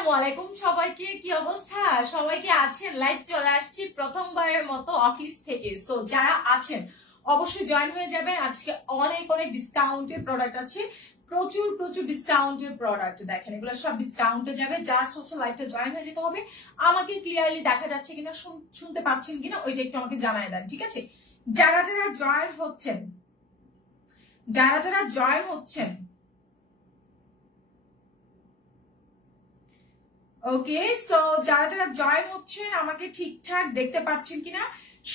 আসসালামু আলাইকুম সবাইকে, কি অবস্থা? সবাইকে আছেন? লাইভ চলে আসছি প্রথমবারের মতো অফিস থেকে। সো যারা আছেন অবশ্যই জয়েন হয়ে যাবেন। আজকে অনেক অনেক ডিসকাউন্টের প্রোডাক্ট আছে, প্রচুর প্রচুর ডিসকাউন্টের প্রোডাক্ট। দেখেন এগুলো সব ডিসকাউন্টে যাবে। জাস্ট হচ্ছে লাইভটা জয়েন হয়ে যেতে হবে। আমাকে ক্লিয়ারলি দেখা যাচ্ছে কিনা, শুনতে পাচ্ছেন কিনা ওইটা একটু আমাকে জানায় দেন, ঠিক আছে? যারা যারা জয়েন হচ্ছেন, ওকে, সো যারা যারা জয়েন হচ্ছেন আমাকে ঠিকঠাক দেখতে পাচ্ছেন কিনা,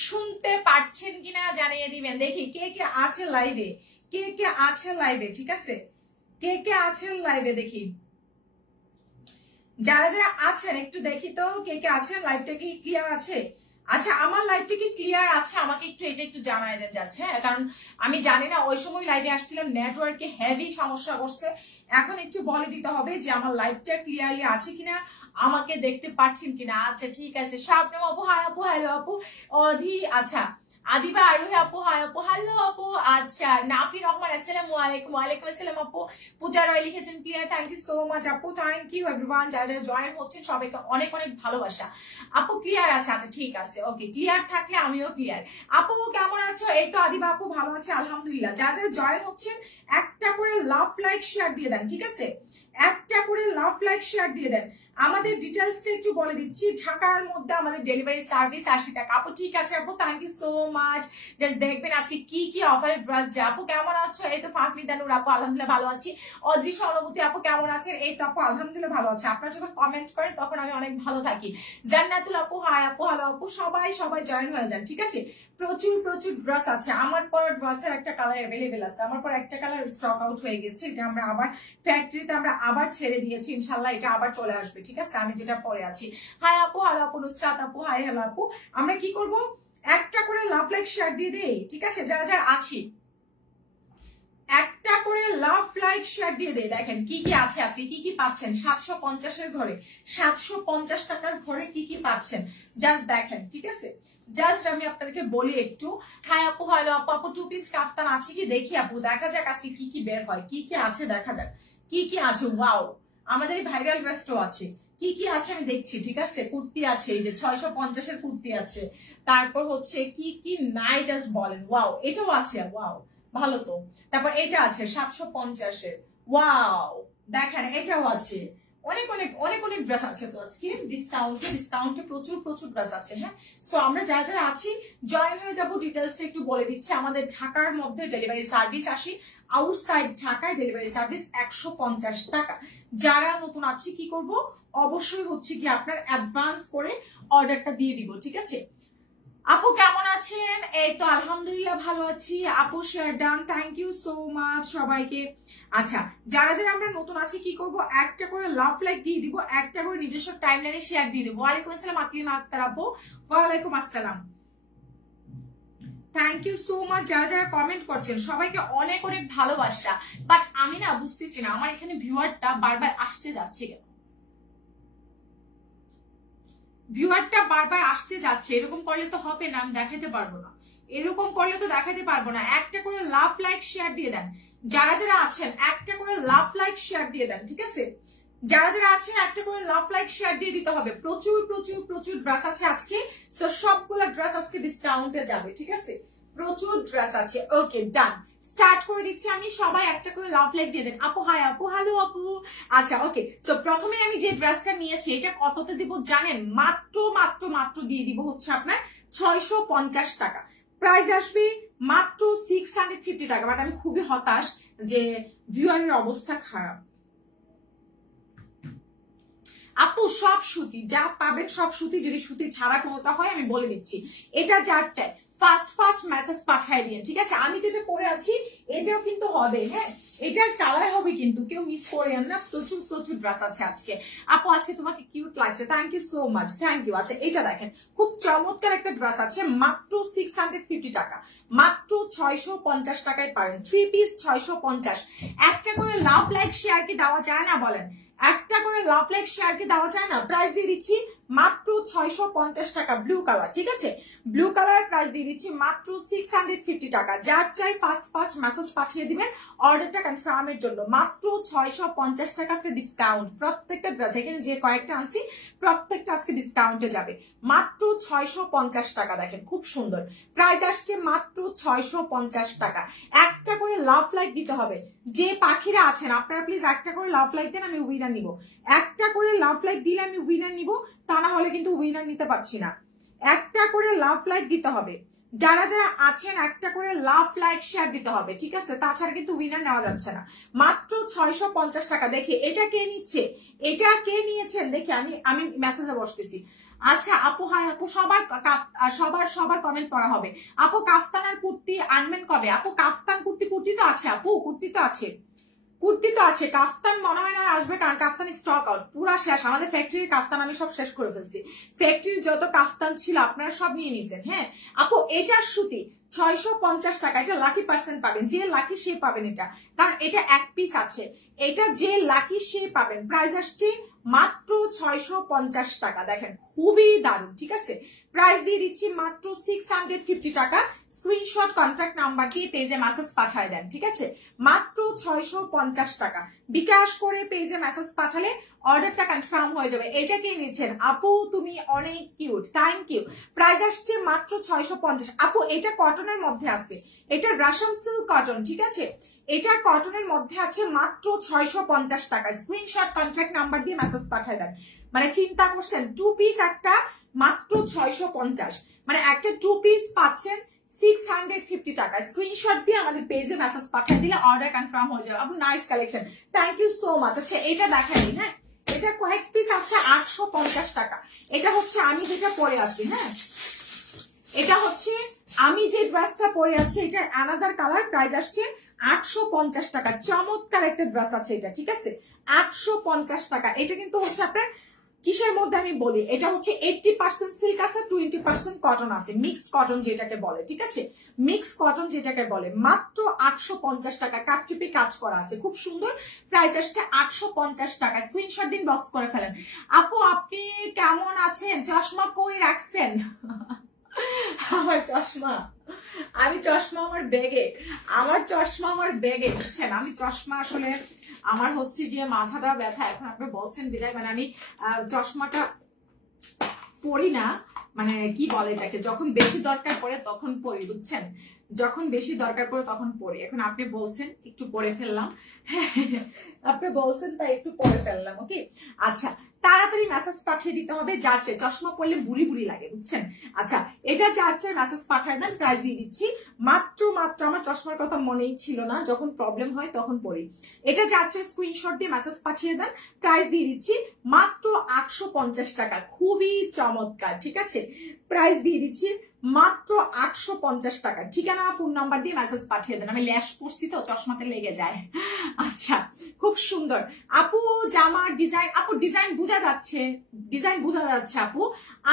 শুনতে পাচ্ছেন কিনা জানিয়ে দিবেন। দেখি কে কে আছে লাইভে, কে কে আছে লাইভে, ঠিক আছে? কে কে আছেন লাইভে দেখি। যারা যারা আছেন একটু দেখি তো কে কে আছেন। লাইভটা কি ক্লিয়ার আছে? আচ্ছা, আমার লাইভটা কি ক্লিয়ার আছে? আমাকে এটা একটু জানাই দেন জাস্ট, হ্যাঁ? কারণ আমি জানি না, ওই সময় লাইভে আসছিলাম নেটওয়ার্কে হেভি সমস্যা করছে। এখন একটু বলে দিতে হবে যে আমার লাইভটা ক্লিয়ারলি আছে কিনা, আমাকে দেখতে পাচ্ছেন কিনা। আচ্ছা ঠিক আছে। শাবনম আপু হাই আপু, হ্যালো আপু। অধি, আচ্ছা আদিবা আরোহী আপু হাই আপু, হ্যালো আপু। আচ্ছা নাফি রহমান আসসালামু আলাইকুম। ওয়ালাইকুম আসসালাম আপু। পূজা রয় লিখেছেন clear, thank you so much আপু, থ্যাংক ইউ এভরিওয়ান। যারা যারা জয়েন হচ্ছেন সবাইকে অনেক অনেক ভালোবাসা। আপু ক্লিয়ার আছে? আচ্ছা ঠিক আছে, ওকে, ক্লিয়ার থাকলে আমিও ক্লিয়ার। আপু কেমন আছো? এই তো আদিবা আপু ভালো আছে আলহামদুলিল্লাহ। যারা যারা জয়েন হচ্ছেন একটা করে লাভ লাইক শেয়ার দিয়ে দেন, ঠিক আছে? একটা করে লাভ লাইক শেয়ার দিয়ে দেন। আমাদের ডিটেলসটা একটু বলে দিচ্ছি। ঢাকার মধ্যে আমাদের ডেলিভারি সার্ভিস 80 টাকা। আপু ঠিক আছে আপু, thank you so much. Just দেখবেন আজকে কি কি অফারের ড্রেস যে। আপু কেমন আছো? এই তো ফাহমিদা নূর আপু আলহামদুলিল্লাহ ভালো আছি। অদৃশ্য অনুভূতি আপু কেমন আছেন? এই তো আপু আলহামদুলিল্লাহ ভালো আছে। আপনারা যখন কমেন্ট করেন তখন আমি অনেক ভালো থাকি। জান্নাতুল আপু হাই আপু, হ্যালো আপু। সবাই সবাই জয়েন হয়ে যান, ঠিক আছে? প্রচুর প্রচুর ড্রেস আছে। আমার পর ড্রেসের একটা কালার অ্যাভেলেবেল আছে। আমার পর একটা কালার স্টক আউট হয়ে গেছে। এটা আমরা আবার ফ্যাক্টরিতে আবার ছেড়ে দিয়েছি। ইনশাল্লাহ এটা আবার চলে আসবে, ঠিক আছে? আমি যেটা পরে আছি। হাই আপু, হ্যালো আপু। নুসরাত আপু হাই, হ্যালো আপু। আমরা কি করব, একটা করে লাভ লাইক শেয়ার দিয়ে দেই, ঠিক আছে? যারা যারা আছি একটা করে লাভ লাইক শেয়ার দিয়ে দেই। দেখেন কি কি আছে আজকে, কি কি পাচ্ছেন 750-এর ঘরে, 750 টাকার ঘরে কি কি পাচ্ছেন জাস্ট দেখেন, ঠিক আছে? জাস্ট আমি আপনাদেরকে বলি একটু। হ্যাঁ আপু, হ্যালো আপু। আপু 2 পিস কাফতান আছে কি দেখি আপু, দেখা যাক আজকে কি কি বের হয়, কি কি আছে দেখা যাক কি কি আছে। ওয়াও, আমাদের এই ভাইরাল ড্রেসটাও আছে। কি কি আছে আমি দেখছি, ঠিক আছে? কুর্তি আছে, এই যে 650-এর কুর্তি আছে। তারপর হচ্ছে কি কি নাই জাস্ট বলেন। ওয়াও, এটাও আছে, ওয়াও ভালো তো। তারপর এটা আছে 750-এর, ওয়াও দেখেন এটাও আছে। অনেক অনেক অনেক অনেক ড্রেস আছে তো আজকে ডিসকাউন্টে প্রচুর প্রচুর ড্রেস আছে, হ্যাঁ? সো আমরা যারা যারা আছি জয়েন হয়ে যাবো। ডিটেলসটা একটু বলে দিচ্ছি। আমাদের ঢাকার মধ্যে ডেলিভারি সার্ভিস আসি, আউটসাইড ঢাকায় ডেলিভারি সার্ভিস 150 টাকা। যারা নতুন আছি কি করব, অবশ্যই হচ্ছে কি আপনার অ্যাডভান্স করে অর্ডারটা দিয়ে দিব, ঠিক আছে? আপু কেমন আছেন? এই তো আলহামদুলিল্লাহ ভালো আছি আপু। Share done, thank you so much সবাইকে। আচ্ছা, যারা যারা আমরা নতুন আছি কি করব, একটা করে লাভ লাইক দিয়ে দিব, একটা করে নিজস্ব টাইমলাইনে শেয়ার দিয়ে দিব। ওয়ালাইকুম আসসালাম আকলিমা আক্তার আপু, ওয়ালাইকুম আসসালাম, থ্যাংক ইউ সো মাচ। যারা যারা কমেন্ট করছেন সবাইকে অনেক অনেক ভালোবাসা। বাট আমি না বুঝতেছি না আমার এখানে ভিউয়ারটা বারবার আসতে যাচ্ছে কেন, ভিউয়ারটা বারবার আসতে যাচ্ছে। এরকম করলে তো হবে না, আমি দেখাতে পারবো না। এরকম করলে তো দেখাতে পারবো না। একটা করে লাভ লাইক শেয়ার দিয়ে দেন। যারা যারা আছেন একটা করে লাভ লাইক শেয়ার দিয়ে দেন, ঠিক আছে? যারা যারা আছেন একটা করে লাভ লাইক শেয়ার দিয়ে দিতে হবে। প্রচুর প্রচুর প্রচুর ড্রেস আছে আজকে। সো সবগুলো ড্রেস আজকে ডিসকাউন্টে যাবে, ঠিক আছে? প্রচুর ড্রেস আছে। ওকে ডান, স্টার্ট করে দিচ্ছি আমি। সবাই একটা করে লাভ লাইক দিয়ে দেন। আপু হাই আপু, হ্যালো আপু। আচ্ছা ওকে, সো প্রথমে আমি যে ড্রেসটা নিয়েছি এটা কততে দিব জানেন? মাত্র মাত্র মাত্র দিয়ে দিব হচ্ছে আপনার 650 টাকা। প্রাইস আসবে মাত্র 650 টাকা। বাট আমি খুবই হতাশ যে ভিউয়ারের অবস্থা খারাপ। আপু সব সুতি যা পাবেন সব সুতি, যদি সুতি ছাড়া কোনোটা হয় আমি বলে দিচ্ছি। এটা যার চাই ফার্স্ট মেসেজ পাঠিয়ে দিন, ঠিক আছে? আমি যেটা পরে আছি এটাও কিন্তু হবে, হ্যাঁ? এটার কালার হবে কিন্তু, কেউ মিস করেন না। প্রচুর প্রচুর ড্রেস আছে আজকে। আপু আজকে তোমাকে কিউট লাগছে, thank you so much, thank you. আচ্ছা এটা দেখেন, খুব চমৎকার একটা ড্রেস আছে, মাত্র 650 টাকা, মাত্র 650 টাকায় পাবেন। 3 পিস 650। একটা করে লাভ লাইক শেয়ার কি দেওয়া যায় না বলেন? একটা করে লাভ লাইক শেয়ার কি দেওয়া যায় না? প্রাইস দিয়ে দিচ্ছি মাত্র 650 টাকা, ব্লু কালার, ঠিক আছে? ব্লু কালার প্রাইস দিয়ে দিচ্ছি মাত্র 650 টাকা। যার চাই ফার্স্ট মেসেজ পাঠিয়ে দিবেন অর্ডারটা কনফার্মের জন্য। মাত্র 650 টাকা একটা ডিসকাউন্ট। প্রত্যেকটা ড্রেস এখানে যে কয়েকটা আনছি প্রত্যেকটা আজকে ডিসকাউন্টে যাবে। মাত্র 650 টাকা। দেখেন খুব সুন্দর প্রাইস আসছে মাত্র 650 টাকা। একটা করে লাভ লাইক দিতে হবে। যে পাখিরা আছেন আপনারা প্লিজ একটা করে লাভ লাইক দেন, আমি উইনার নিব। একটা করে লাভ লাইক দিলে আমি উইনার নিব, তা না হলে কিন্তু উইনার নিতে পারছি না। একটা করে লাভ লাইক দিতে হবে। যারা যারা আছেন একটা করে লাভ লাইক শেয়ার দিতে হবে, ঠিক আছে? তাছাড়া কিন্তু উইনার নেওয়া যাচ্ছে না। মাত্র 650 টাকা। দেখি এটা কে নিচ্ছে, এটা কে নিয়েছেন দেখি। আমি মেসেজে বসতেছি। আচ্ছা আপু, হাই আপু, সবার কমেন্ট পড়া হবে। আপু কাফতান আর কুর্তি আনবেন কবে? আপু কাফতান কুর্তি তো আছে আপু, কুর্তি তো আছে। কাফতান মনে হয় না আসবে, কারণ কাফতান স্টক আউট, পুরা শেষ। আমাদের ফ্যাক্টরির কাফতান আমি সব শেষ করে ফেলছি। ফ্যাক্টরির যত কাফতান ছিল আপনারা সব নিয়ে নিছেন। হ্যাঁ আপু, এটার সুতি 650 টাকা। এটা লাকি পার্সেন্ট পাবেন, যে লাকি সে পাবেন এটা, কারণ এটা এক পিস আছে। এটা যে লাকি সে পাবেন। প্রাইস আসছে মাত্র 650 টাকা। দেখেন খুবই দারুণ, ঠিক আছে? প্রাইস দিয়ে দিচ্ছি মাত্র 650 টাকা। স্ক্রিনশট কন্ট্যাক্ট নাম্বার দিয়ে পেজে মেসেজ পাঠায় দেন, ঠিক আছে? মাত্র 650 টাকা। বিকাশ করে পেজে মেসেজ পাঠালে অর্ডারটা কনফার্ম হয়ে যাবে। এটা কে নিচ্ছেন? আপু তুমি অনেক কিউট, থ্যাংক ইউ। প্রাইস আসছে মাত্র 650। আপু এটা কটনের মধ্যে আছে, এটা রাশম সিল্ক কটন, ঠিক আছে? এটা কটনের মধ্যে আছে, মাত্র 650 টাকা। স্ক্রিনশট কন্ট্যাক্ট নাম্বার দিয়ে মেসেজ পাঠায় দেন। মানে চিন্তা করছেন, টু পিস একটা মাত্র 650, মানে একটা টু পিস পাচ্ছেন 650 টাকা। স্ক্রিনশট দিয়ে আমাদের পেজে মেসেজ পাঠিয়ে দিলে অর্ডার কনফার্ম হয়ে যাবে। আপু nice collection, thank you so much. আচ্ছা এটা দেখাই, হ্যাঁ এটা কয়েক পিস আছে 850 টাকা। এটা হচ্ছে আমি যেটা পরে আছি, হ্যাঁ এটা হচ্ছে আমি যে ড্রেসটা পরে আছি, এটা অ্যানাদার কালার। প্রাইস আসছে 850 টাকা। চমৎকার একটা ড্রেস আছে এটা, ঠিক আছে? 850 টাকা। এটা কিন্তু হচ্ছে আপনার কিসের মধ্যে আমি বলি, এটা হচ্ছে 80% সিল্ক আছে, 20% কটন আছে, মিক্সড কটন যেটাকে বলে, ঠিক আছে? মিক্স কটন যেটাকে বলে। মাত্র 850 টাকা। কাটচুপি কাজ করা আছে, খুব সুন্দর। প্রাইস আসছে 850 টাকা। স্ক্রিনশট দিন, বক্স করে ফেলেন। আপু আপনি কেমন আছেন? চশমা কই রাখছেন? আমার চশমা আমার ব্যাগে, বুঝছেন? আমি চশমা আসলে আমার হচ্ছে গিয়ে মাথাটা ব্যথা, এখন আপনি বলছেন বিদায়, মানে আমি চশমাটা পরি না, মানে কি বলে এটাকে, যখন বেশি দরকার পড়ে তখন পরি, বুঝছেন? যখন বেশি দরকার পড়ে তখন পরি। এখন আপনি বলছেন একটু পরে ফেললাম, আপনি বলছেন তাই একটু পরে ফেললাম। ওকে আচ্ছা, তাড়াতাড়ি মেসেজ পাঠিয়ে দিতে হবে। যার চাই, চশমা পরলে বুড়ি বুড়ি লাগে, বুঝছেন? আচ্ছা এটা যার চাই মেসেজ পাঠিয়ে দেন। প্রাইস দিয়ে দিচ্ছি মাত্র আমার চশমার কথা মনেই ছিল না, যখন প্রবলেম হয় তখন পড়ি। এটা যার চাই স্ক্রিনশট দিয়ে মেসেজ পাঠিয়ে দেন। প্রাইস দিয়ে দিচ্ছি মাত্র 850 টাকা। খুবই চমৎকার, ঠিক আছে? প্রাইস দিয়ে দিচ্ছি মাত্র 850 টাকা। ঠিকানা ফোন নাম্বার দিয়ে মেসেজ পাঠিয়ে দেন। আমি ল্যাশ পরছি তো, চশমাতে লেগে যায়। আচ্ছা খুব সুন্দর আপু জামার ডিজাইন, আপু ডিজাইন বোঝা যাচ্ছে আপু।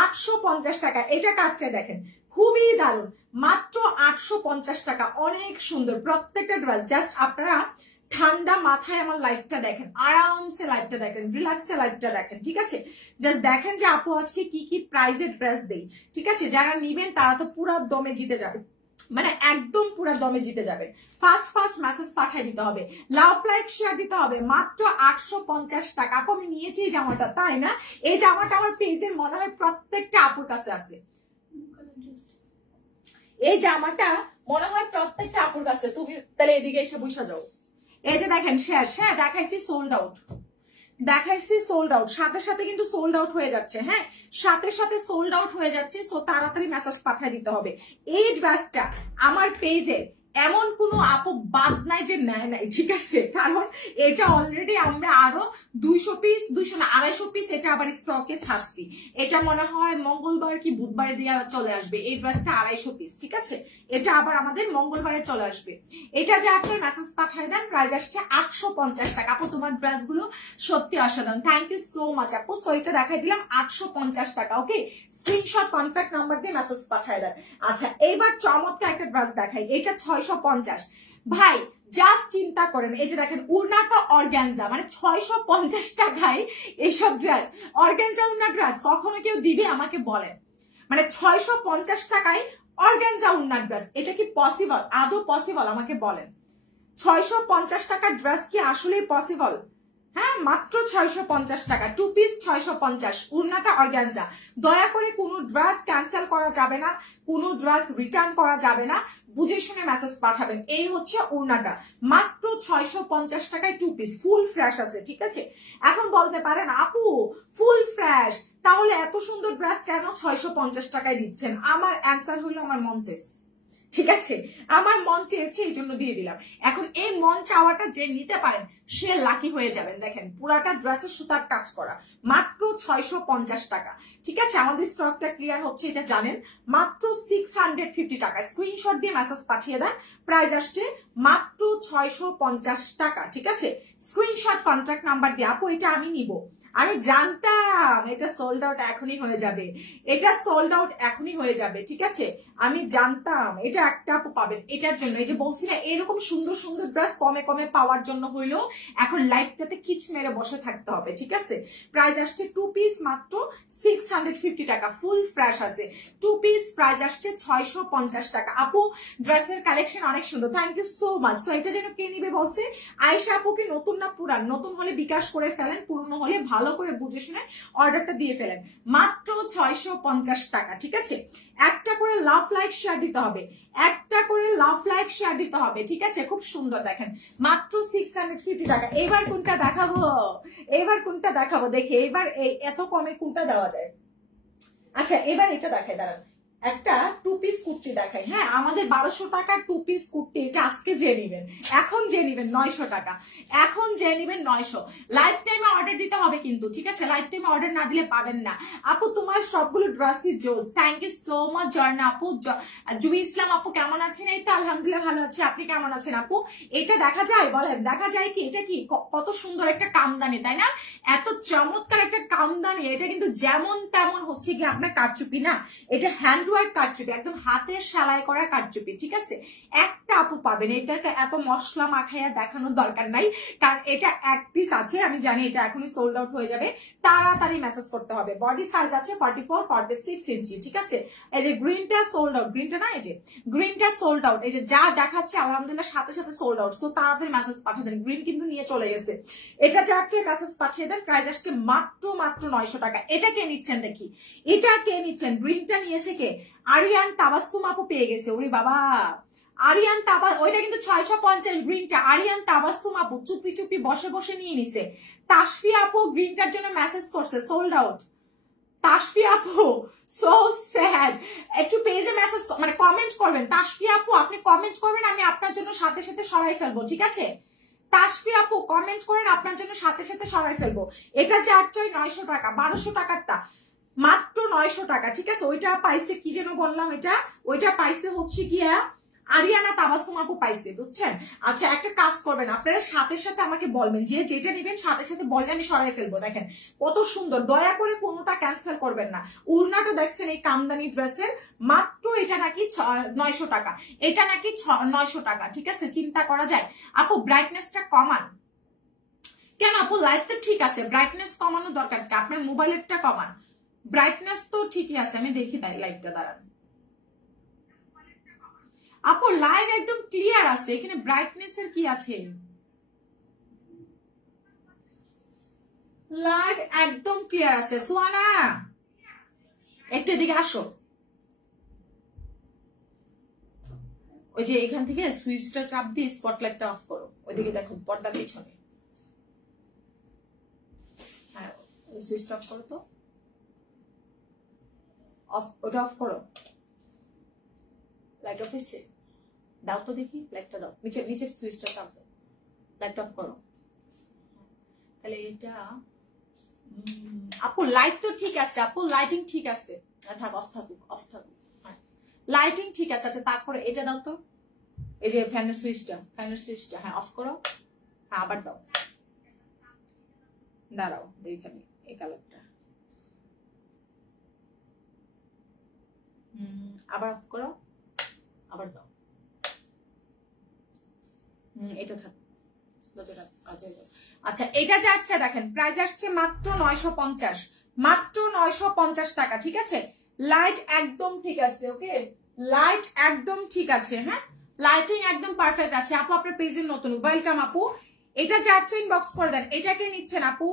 850 টাকা। এটা কাটছে দেখেন, খুবই দারুণ। মাত্র 850 টাকা। অনেক সুন্দর প্রত্যেকটা ড্রেস। জাস্ট আপনারা ঠান্ডা মাথায় আমার লাইফটা দেখেন, আরামসে লাইফটা দেখেন, রিল্যাক্সে লাইফটা দেখেন, ঠিক আছে? জাস্ট দেখেন যে আপু আজকে কি কি প্রাইজের ড্রেস দেই, ঠিক আছে? যারা নিবেন তারা তো পুরো দমে জিতে যাবে, মানে একদম পুরো দমে জিতে যাবে। ফার্স্ট মেসেজ পাঠিয়ে দিতে হবে, লাভ লাইক শেয়ার দিতে হবে। মাত্র 850 টাকা। আপু আমি নিয়েছি এই জামাটা, তাই না? এই জামাটা আমার পেজের মনে হয় প্রত্যেকটা আপুর কাছে আছে। এই জামাটা মনে হয় প্রত্যেকটা আপুর কাছে। তুমি তাহলে এদিকে এসে বসে যাও। এই যে দেখেন শেষ, হ্যাঁ দেখাইছি সোল্ড আউট, সাথে সাথে কিন্তু সোল্ড আউট হয়ে যাচ্ছে। হ্যাঁ সাথে সাথে সোল্ড আউট হয়ে যাচ্ছে। সো তাড়াতাড়ি মেসেজ পাঠিয়ে দিতে হবে। এই ড্রেসটা আমার পেজে এমন কোনো আপু বাদ নাই যে নেয় নাই, ঠিক আছে? কারণ এটা অলরেডি আমরা আরো 200 পিস, 200 পিস এটা আবার স্টকে ছাড়ছি। এটা মনে হয় মঙ্গলবার কি বুধবারে দিয়ে চলে আসবে। এই ড্রেসটা 250 পিস, ঠিক আছে? এটা আবার আমাদের মঙ্গলবারে চলে আসবে। এটা যে আপনার মেসেজ পাঠায় দেন। প্রাইস আসছে 850 টাকা। আপু তোমার ড্রেস গুলো সত্যি অসাধারণ, থ্যাংক ইউ সো মাচ আপু। সো এটা দেখাই দিলাম 850 টাকা। ওকে স্ক্রিনশট কন্ট্যাক্ট নাম্বার দিয়ে মেসেজ পাঠায় দেন। আচ্ছা এইবার চমৎকার একটা ড্রেস দেখাই। এটা 650। ভাই জাস্ট চিন্তা করেন, এই যে দেখেন উড়নাটা অর্গানজা, মানে 650 টাকায় এইসব ড্রেস, অর্গানজা উড়না ড্রেস কখনো কেউ দিবে আমাকে বলেন? মানে 650 টাকায় অর্গানজা উড়না ড্রেস, এটা কি পসিবল? আদৌ পসিবল? আমাকে বলেন। 650 টাকার ড্রেস কি আসলেই পসিবল? হ্যাঁ, মাত্র 650 টাকা, 2 পিস 650, উড়নাটা অর্গানজা। দয়া করে কোনো ড্রেস ক্যান্সেল করা যাবে না, কোনো ড্রেস রিটার্ন করা যাবে না, বুঝে শুনে মেসেজ পাঠাবেন। এই হচ্ছে উড়নাটা, মাত্র 650 টাকায় 2 পিস, ফুল ফ্রেশ আছে, ঠিক আছে? এখন বলতে পারেন আপু ফুল ফ্রেশ, তাহলে এত সুন্দর ড্রেস কেন 650 টাকায় দিচ্ছেন? আমার অ্যান্সার হলো আমার মন চেয়েছে, ঠিক আছে? আমার মন চেয়েছে, এই জন্য দিয়ে দিলাম। এখন এই মন চাওয়াটা যে নিতে পারেন সে লাকি হয়ে যাবেন। দেখেন পুরাটা ড্রেসের সুতার কাজ করা, মাত্র 650 টাকা, ঠিক আছে? আমাদের স্টকটা ক্লিয়ার হচ্ছে এটা জানেন, মাত্র 650 টাকা। স্ক্রিনশট দিয়ে মেসেজ পাঠিয়ে দেন, প্রাইস আসছে মাত্র 650 টাকা, ঠিক আছে? স্ক্রিনশট কন্ট্যাক্ট নাম্বার দিয়ে, আপু এটা আমি নিব, আমি জানতাম এটা সোল্ড আউট এখনই হয়ে যাবে, এটা সোল্ড আউট এখনই হয়ে যাবে, ঠিক আছে? আমি জানতাম এটা একটা আপু পাবেন এটার জন্য। এই যে বলছি না, এরকম সুন্দর সুন্দর ড্রেস কমে কমে পাওয়ার জন্য হইলেও এখন লাইফটাতে কিচ মেরে বসে থাকতে হবে, ঠিক আছে? প্রাইস আসছে 2 পিস মাত্র 650 টাকা, ফুল ফ্রেশ আছে। 2 পিস প্রাইস আসছে 650 টাকা। আপু ড্রেসের কালেকশন অনেক সুন্দর, thank you so much. So এটা যেন কে নিবে বলছে? আয়েশা আপু কি নতুন না পুরান? নতুন হলে বিকাশ করে ফেলেন, পুরনো হলে ভালো করে বুঝে শুনে অর্ডারটা দিয়ে ফেলেন। মাত্র 650 টাকা, ঠিক আছে? একটা করে লাভ লাইক শেয়ার দিতে হবে, একটা করে লাভ লাইক শেয়ার দিতে হবে, ঠিক আছে? খুব সুন্দর, দেখেন মাত্র 650 টাকা। এবার কোনটা দেখাবো, এবার কোনটা দেখাবো দেখে, এবার এত কমে কোনটা দেওয়া যায়? আচ্ছা এবার এটা দেখাই, দাঁড়ান একটা 2 পিস কুর্তি দেখাই। হ্যাঁ, আমাদের 1200 টাকার 2 পিস কুর্তি, এটা আজকে যে নিবেন, এখন যে নিবেন 900 টাকা, এখন যে নিবেন 900। লাইফ টাইমে অর্ডার দিতে হবে কিন্তু, ঠিক আছে? লাইফ টাইমে অর্ডার না দিলে পাবেন না। আপু তোমার সবগুলো ড্রেসই জোস, থ্যাংক ইউ সো মাচ জর্না আপু। জুই ইসলাম আপু কেমন আছেন? এই তো আলহামদুলিল্লাহ ভালো আছি, আপনি কেমন আছেন আপু? এটা দেখা যায়? বলেন দেখা যায় কি? এটা কি কত সুন্দর একটা কামদানি, তাই না? এত চমৎকার একটা কামদানি, এটা কিন্তু যেমন তেমন হচ্ছে কি আপনার কারচুপি না, এটা হ্যান্ড ওয়ার্ক কারচুপি, একদম হাতের সেলাই করা কারচুপি, ঠিক আছে? একটা আপু পাবেন, এটাতে এত মশলা মাখাইয়া দেখানোর দরকার নাই, কারণ এটা এক পিস আছে, আমি জানি এটা এখনই সোল্ড আউট হয়ে যাবে, তাড়াতাড়ি মেসেজ করতে হবে। বডি সাইজ আছে 44 46 ইঞ্চি, ঠিক আছে? এই যে গ্রিনটা সোল্ড আউট, গ্রিনটা না, এই যে গ্রিনটা সোল্ড আউট, এই যে যা দেখাচ্ছে আলহামদুলিল্লাহ সাথে সাথে সোল্ড আউট। সো তাড়াতাড়ি মেসেজ পাঠিয়ে দেন, গ্রিন কিন্তু নিয়ে চলে গেছে। এটা যাচ্ছে মেসেজ পাঠিয়ে দেন, প্রাইস আসছে মাত্র 900 টাকা। এটা কে নিচ্ছেন দেখি, এটা কে নিচ্ছেন? গ্রিনটা নিয়েছে কে? আরিয়ান তাবাসসুম আপু পেয়ে গেছে। ওরে বাবা, আরিয়ান তাবাস, ওইটা কিন্তু 650, গ্রিনটা আরিয়ান তাবাসসুম আপু চুপি চুপি বসে বসে নিয়ে নিছে। তাসফি আপু গ্রিনটার জন্য মেসেজ করছে, সোল্ড আউট। তাসফি আপু সো স্যাড, একটু পেজে মেসেজ মানে কমেন্ট করবেন। তাসফি আপু আপনি কমেন্ট করবেন, আমি আপনার জন্য সাথে সাথে সরাই ফেলবো, ঠিক আছে? তাসফি আপু কমেন্ট করেন, আপনার জন্য সাথে সাথে সরাই ফেলবো। এটা যে আর চাই 900 টাকা, 1200 টাকারটা মাত্র 900 টাকা, ঠিক আছে? ওইটা পাইছে কি যেন বললাম, এটা ওইটা পাইছে হচ্ছে গিয়া আরিয়ানা তাবাসসুম আপু পাইছে, বুঝছেন? আচ্ছা একটা কাজ করবেন, আপনারা সাথে সাথে আমাকে বলবেন যে যেটা নেবেন, সাথে সাথে বললে আমি সরাই ফেলবো। দেখেন কত সুন্দর, দয়া করে কোনোটা ক্যান্সেল করবেন না। উড়নাটা দেখছেন এই কামদানি ড্রেসের, মাত্র এটা নাকি 900 টাকা, এটা নাকি 900 টাকা, ঠিক আছে? চিন্তা করা যায়। আপু ব্রাইটনেসটা কমান কেন? আপু লাইটটা ঠিক আছে, ব্রাইটনেস কমানোর দরকার কি? আপনার মোবাইলেরটা কমান, ব্রাইটনেস তো ঠিকই আছে, আমি দেখি তাই লাইটটা, দাঁড়ান। আপু লাইভ একদম ক্লিয়ার আছে, এখানে ব্রাইটনেস এর কি আছে? লাইভ একদম ক্লিয়ার আছে। সোয়ানা একটু এদিকে আসো, ওই যে এখান থেকে সুইচটা চাপ দিয়ে স্পটলাইটটা অফ করো, ওইদিকে দেখো পর্দার পিছনে। হ্যাঁ সুইচটা অফ করো তো, অফ, ওটা অফ করো। লাইট অফ হয়েছে? দাও তো দেখি, লাইটটা দাও, নিচের সুইচটা চাপ দাও, লাইট অফ করো। তাহলে এটা আপু লাইট তো ঠিক আছে, আপু লাইটিং ঠিক আছে, থাক অফ থাকুক, অফ থাকুক, হ্যাঁ লাইটিং ঠিক আছে। আচ্ছা তারপরে এটা দাও তো, এই যে ফ্যানের সুইচটা, ফ্যানের সুইচটা হ্যাঁ অফ করো, হ্যাঁ আবার দাও, দাঁড়াও এইখানে এই কালারটা, আবার অফ করো, আবার দাও। এটা থাক। আচ্ছা এটা যাচ্ছে দেখেন প্রাইস আসছে মাত্র 950, মাত্র 950 টাকা, ঠিক আছে। লাইট একদম ঠিক আছে, ওকে, লাইট একদম ঠিক আছে, হ্যাঁ, লাইটিং একদম পারফেক্ট আছে। আপু আপনার পেজের নতুন, ওয়েলকাম আপু। এটা যাচ্ছে ইনবক্স করে দেন। এটাকে নিচ্ছেন আপু?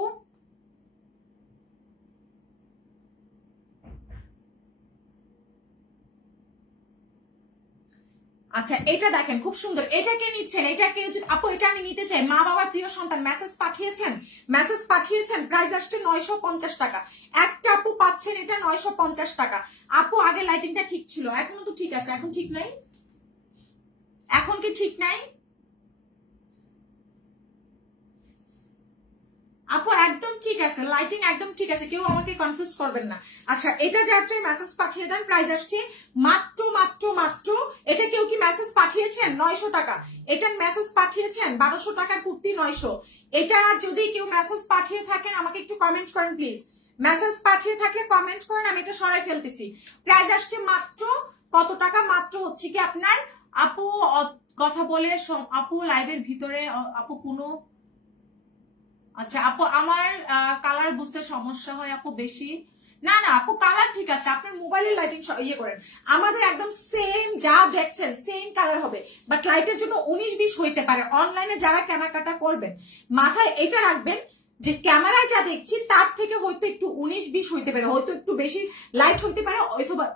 আচ্ছা এটা দেখেন খুব সুন্দর, এটাকে নিচ্ছেন? এটাকে আপু এটা আমি নিতে চাই। মা বাবার প্রিয় সন্তান, মেসেজ পাঠিয়েছেন, মেসেজ পাঠিয়েছেন। প্রাইস আসছে 950 টাকা। একটা আপু পাচ্ছেন এটা 950 টাকা। আপু আগে লাইটিংটা ঠিক ছিল, এখনো তো ঠিক আছে। এখন ঠিক নাই? এখন কি ঠিক নাই আপু? একদম ঠিক আছে, লাইটিং একদম ঠিক আছে, কেউ আমাকে কনফিউজ করবেন না। আচ্ছা এটা যাচ্ছে মেসেজ পাঠিয়ে দেন। প্রাইস আসছে মাত্র মাত্র মাত্র, এটা কেউ কি মেসেজ পাঠিয়েছেন? 900 টাকা। এটার মেসেজ পাঠিয়েছেন 1200 টাকার কুর্তি 900। এটা যদি কেউ মেসেজ পাঠিয়ে থাকেন আমাকে একটু কমেন্ট করেন প্লিজ। মেসেজ পাঠিয়ে থাকলে কমেন্ট করেন, আমি এটা সরাই ফেলতেছি। প্রাইস আসছে মাত্র কত টাকা? মাত্র হচ্ছে কি আপনার আপু কথা বলে আপু লাইভের ভিতরে আপু কোনো, আচ্ছা আপু আমার কালার বুঝতে সমস্যা হয় আপু বেশি। না না আপু কালার ঠিক আছে, আপনার মোবাইলের লাইটিং ইয়ে করেন। আমাদের একদম সেম যা দেখছেন সেম কালার হবে, বাট লাইটের জন্য 19-20 হইতে পারে। অনলাইনে যারা কেনাকাটা করবেন মাথায় এটা রাখবেন যে ক্যামেরায় যা দেখছি তার থেকে হয়তো একটু 19-20 হইতে পারে, হয়তো একটু বেশি লাইট হইতে পারে,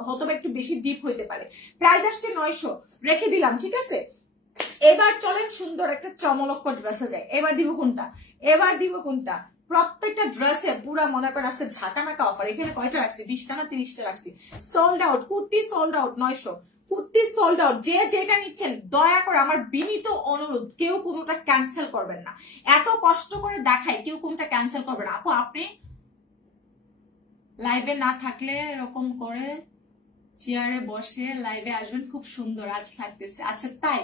হয়তো একটু বেশি ডিপ হইতে পারে। প্রাইস আসছে 900, রেখে দিলাম, ঠিক আছে। এবার চলেন সুন্দর একটা চমলক্ষ ড্রেসে যায়। এবার দিব কোনটা? এবার দিব কোনটা? প্রত্যেকটা ড্রেসে পুরা মনে করেন আজকে ঝাঁকানাকা অফার। এখানে কয়টা রাখছি? 20টা না 30টা রাখছি। Sold out kurti, sold out 900 kurti, sold out. যে যেটা নিচ্ছেন দয়া করে আমার বিনীত অনুরোধ, কেউ কোনোটা ক্যান্সেল করবেন না। এত কষ্ট করে দেখাই, কেউ কোনটা ক্যান্সেল করবেন না। আপু আপনি লাইভে না থাকলে এরকম করে চেয়ারে বসে লাইভে আসবেন, খুব সুন্দর আজ থাকতেছে। আচ্ছা তাই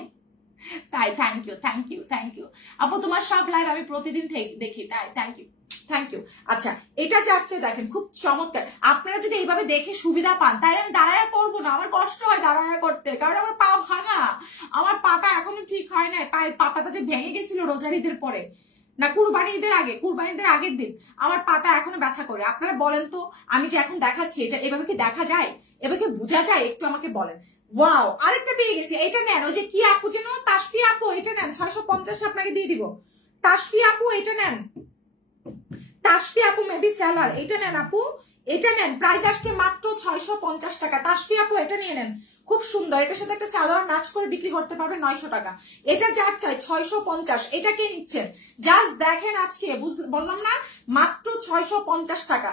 তাই, thank you thank you thank you আপু, তোমার সব লাইভ আমি প্রতিদিন দেখি, তাই থ্যাংক ইউ থ্যাংক ইউ। আচ্ছা এটা যাচ্ছে দেখেন খুব চমৎকার। আপনারা যদি এইভাবে দেখে সুবিধা পান তাই আমি দাঁড়ায় করবো না, আমার কষ্ট হয় দাঁড়ায় করতে, কারণ আমার পা ভাঙা, আমার পাটা এখনো ঠিক হয় না। পায়ের পাতাটা যে ভেঙে গেছিল রোজার ঈদের পরে, না কুরবানি ঈদের আগে, কুরবানি ঈদের আগের দিন আমার পাটা এখনো ব্যথা করে। আপনারা বলেন তো, আমি যে এখন দেখাচ্ছি এটা এভাবে কি দেখা যায়? এভাবে বোঝা যায়? একটু আমাকে বলেন। ওয়াও আরেকটা পেয়ে গেছি, এটা নেন। ওই যে কি আপু যেন, তাসফি আপু, এটা নেন 650 আপনাকে দিয়ে দিব। তাসফি আপু এটা নেন, তাসফি আপু মেবি সেলার, এটা নেন আপু, এটা নেন। প্রাইস আসছে মাত্র 650 টাকা। তাসফি আপু এটা নিয়ে নেন, খুব সুন্দর। এটার সাথে একটা সালোয়ার ম্যাচ করে বিক্রি করতে পারবেন 900 টাকা। এটা যার চাই 650, এটা কে নিচ্ছেন? জাস্ট দেখেন আজকে, বললাম না মাত্র 650 টাকা।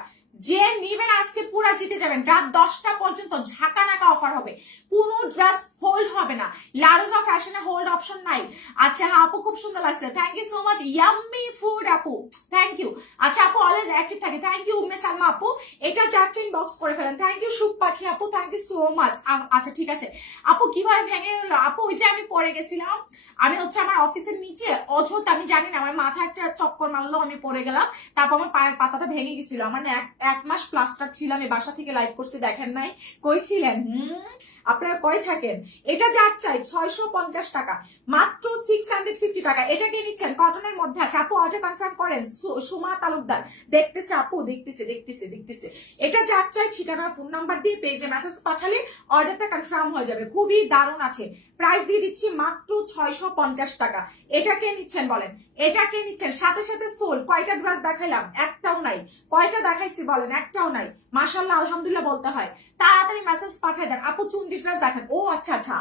যে নিবেন আজকে পুরা জিতে যাবেন। রাত 10টা পর্যন্ত ঝাঁকানাকা অফার হবে, কোনো ড্রেস হোল্ড হবে না। লারোজা ফ্যাশনে হোল্ড অপশন নাই। আচ্ছা আপু খুব সুন্দর লাগছে, thank you so much. Yummy food আপু, থ্যাংক ইউ। আচ্ছা আপু অলওয়েজ অ্যাক্টিভ থাকে, থ্যাংক ইউ উম্মে সালমা আপু। এটা চারটে ইনবক্স করে ফেলেন, থ্যাংক ইউ সুখ পাখি আপু, থ্যাংক ইউ সো মাচ। আচ্ছা ঠিক আছে আপু, কিভাবে ভেঙে গেল আপু? ওই যে আমি পড়ে গেছিলাম, আমি হচ্ছে আমার অফিসের নিচে অযথা, আমি জানি না আমার মাথা একটা চক্কর মারলো, আমি পড়ে গেলাম, তারপর আমার পায়ের পাতাটা ভেঙে গেছিল। আমার এক মাস প্লাস্টার ছিলাম, এই বাসা থেকে লাইভ করছি, দেখেন নাই? কই ছিলেন? আপনারা করে থাকেন। এটা যার চাই 650 টাকা, মাত্র 650 টাকা। এটা কে নিচ্ছেন? কটনের মধ্যে আছে আপু, অর্ডার কনফার্ম করেন। সুমা তালুকদার দেখতেছে আপু, দেখতেছে। এটা যার চাই ঠিকানা ফোন নাম্বার দিয়ে পেজে মেসেজ পাঠালে অর্ডারটা কনফার্ম হয়ে যাবে। খুবই দারুণ আছে। প্রাইস দিয়ে দিচ্ছি মাত্র 650 টাকা। এটা কে নিচ্ছেন বলেন? এটা কে নিচ্ছেন? সাথে সাথে সোল। কয়টা ড্রেস দেখাইলাম? একটাও নাই। কয়টা দেখাইছি বলেন? একটাও নাই। মাশাআল্লাহ আলহামদুলিল্লাহ বলতে হয়। তাড়াতাড়ি মেসেজ পাঠায় দেন আপু, চুন্দি ড্রেস দেখেন। ও আচ্ছা আচ্ছা,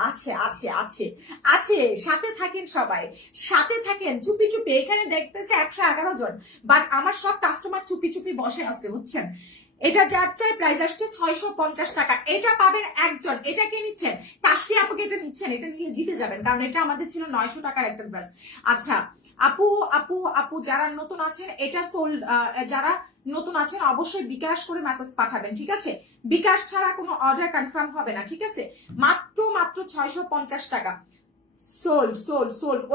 আছে। সাথে থাকেন সবাই, সাথে থাকেন চুপি চুপি। এখানে দেখতেছে 111 জন, বাট আমার সব কাস্টমার চুপি চুপি বসে আছে, বুঝছেন? এটা যার চাই প্রাইস আসছে 650 টাকা। এটা পাবেন একজন। এটা কে নিচ্ছেন? তাসফি আপুকে এটা নিচ্ছেন, এটা নিয়ে জিতে যাবেন, কারণ এটা আমাদের ছিল 900 টাকার একটা ড্রেস। আচ্ছা আপু যারা নতুন আছেন, এটা সোল্ড, যারা নতুন আছেন অবশ্যই বিকাশ করে মেসেজ পাঠাবেন, ঠিক আছে? বিকাশ ছাড়া কোনো অর্ডার কনফার্ম হবে না, ঠিক আছে? মাত্র 650 টাকা। সোল্ড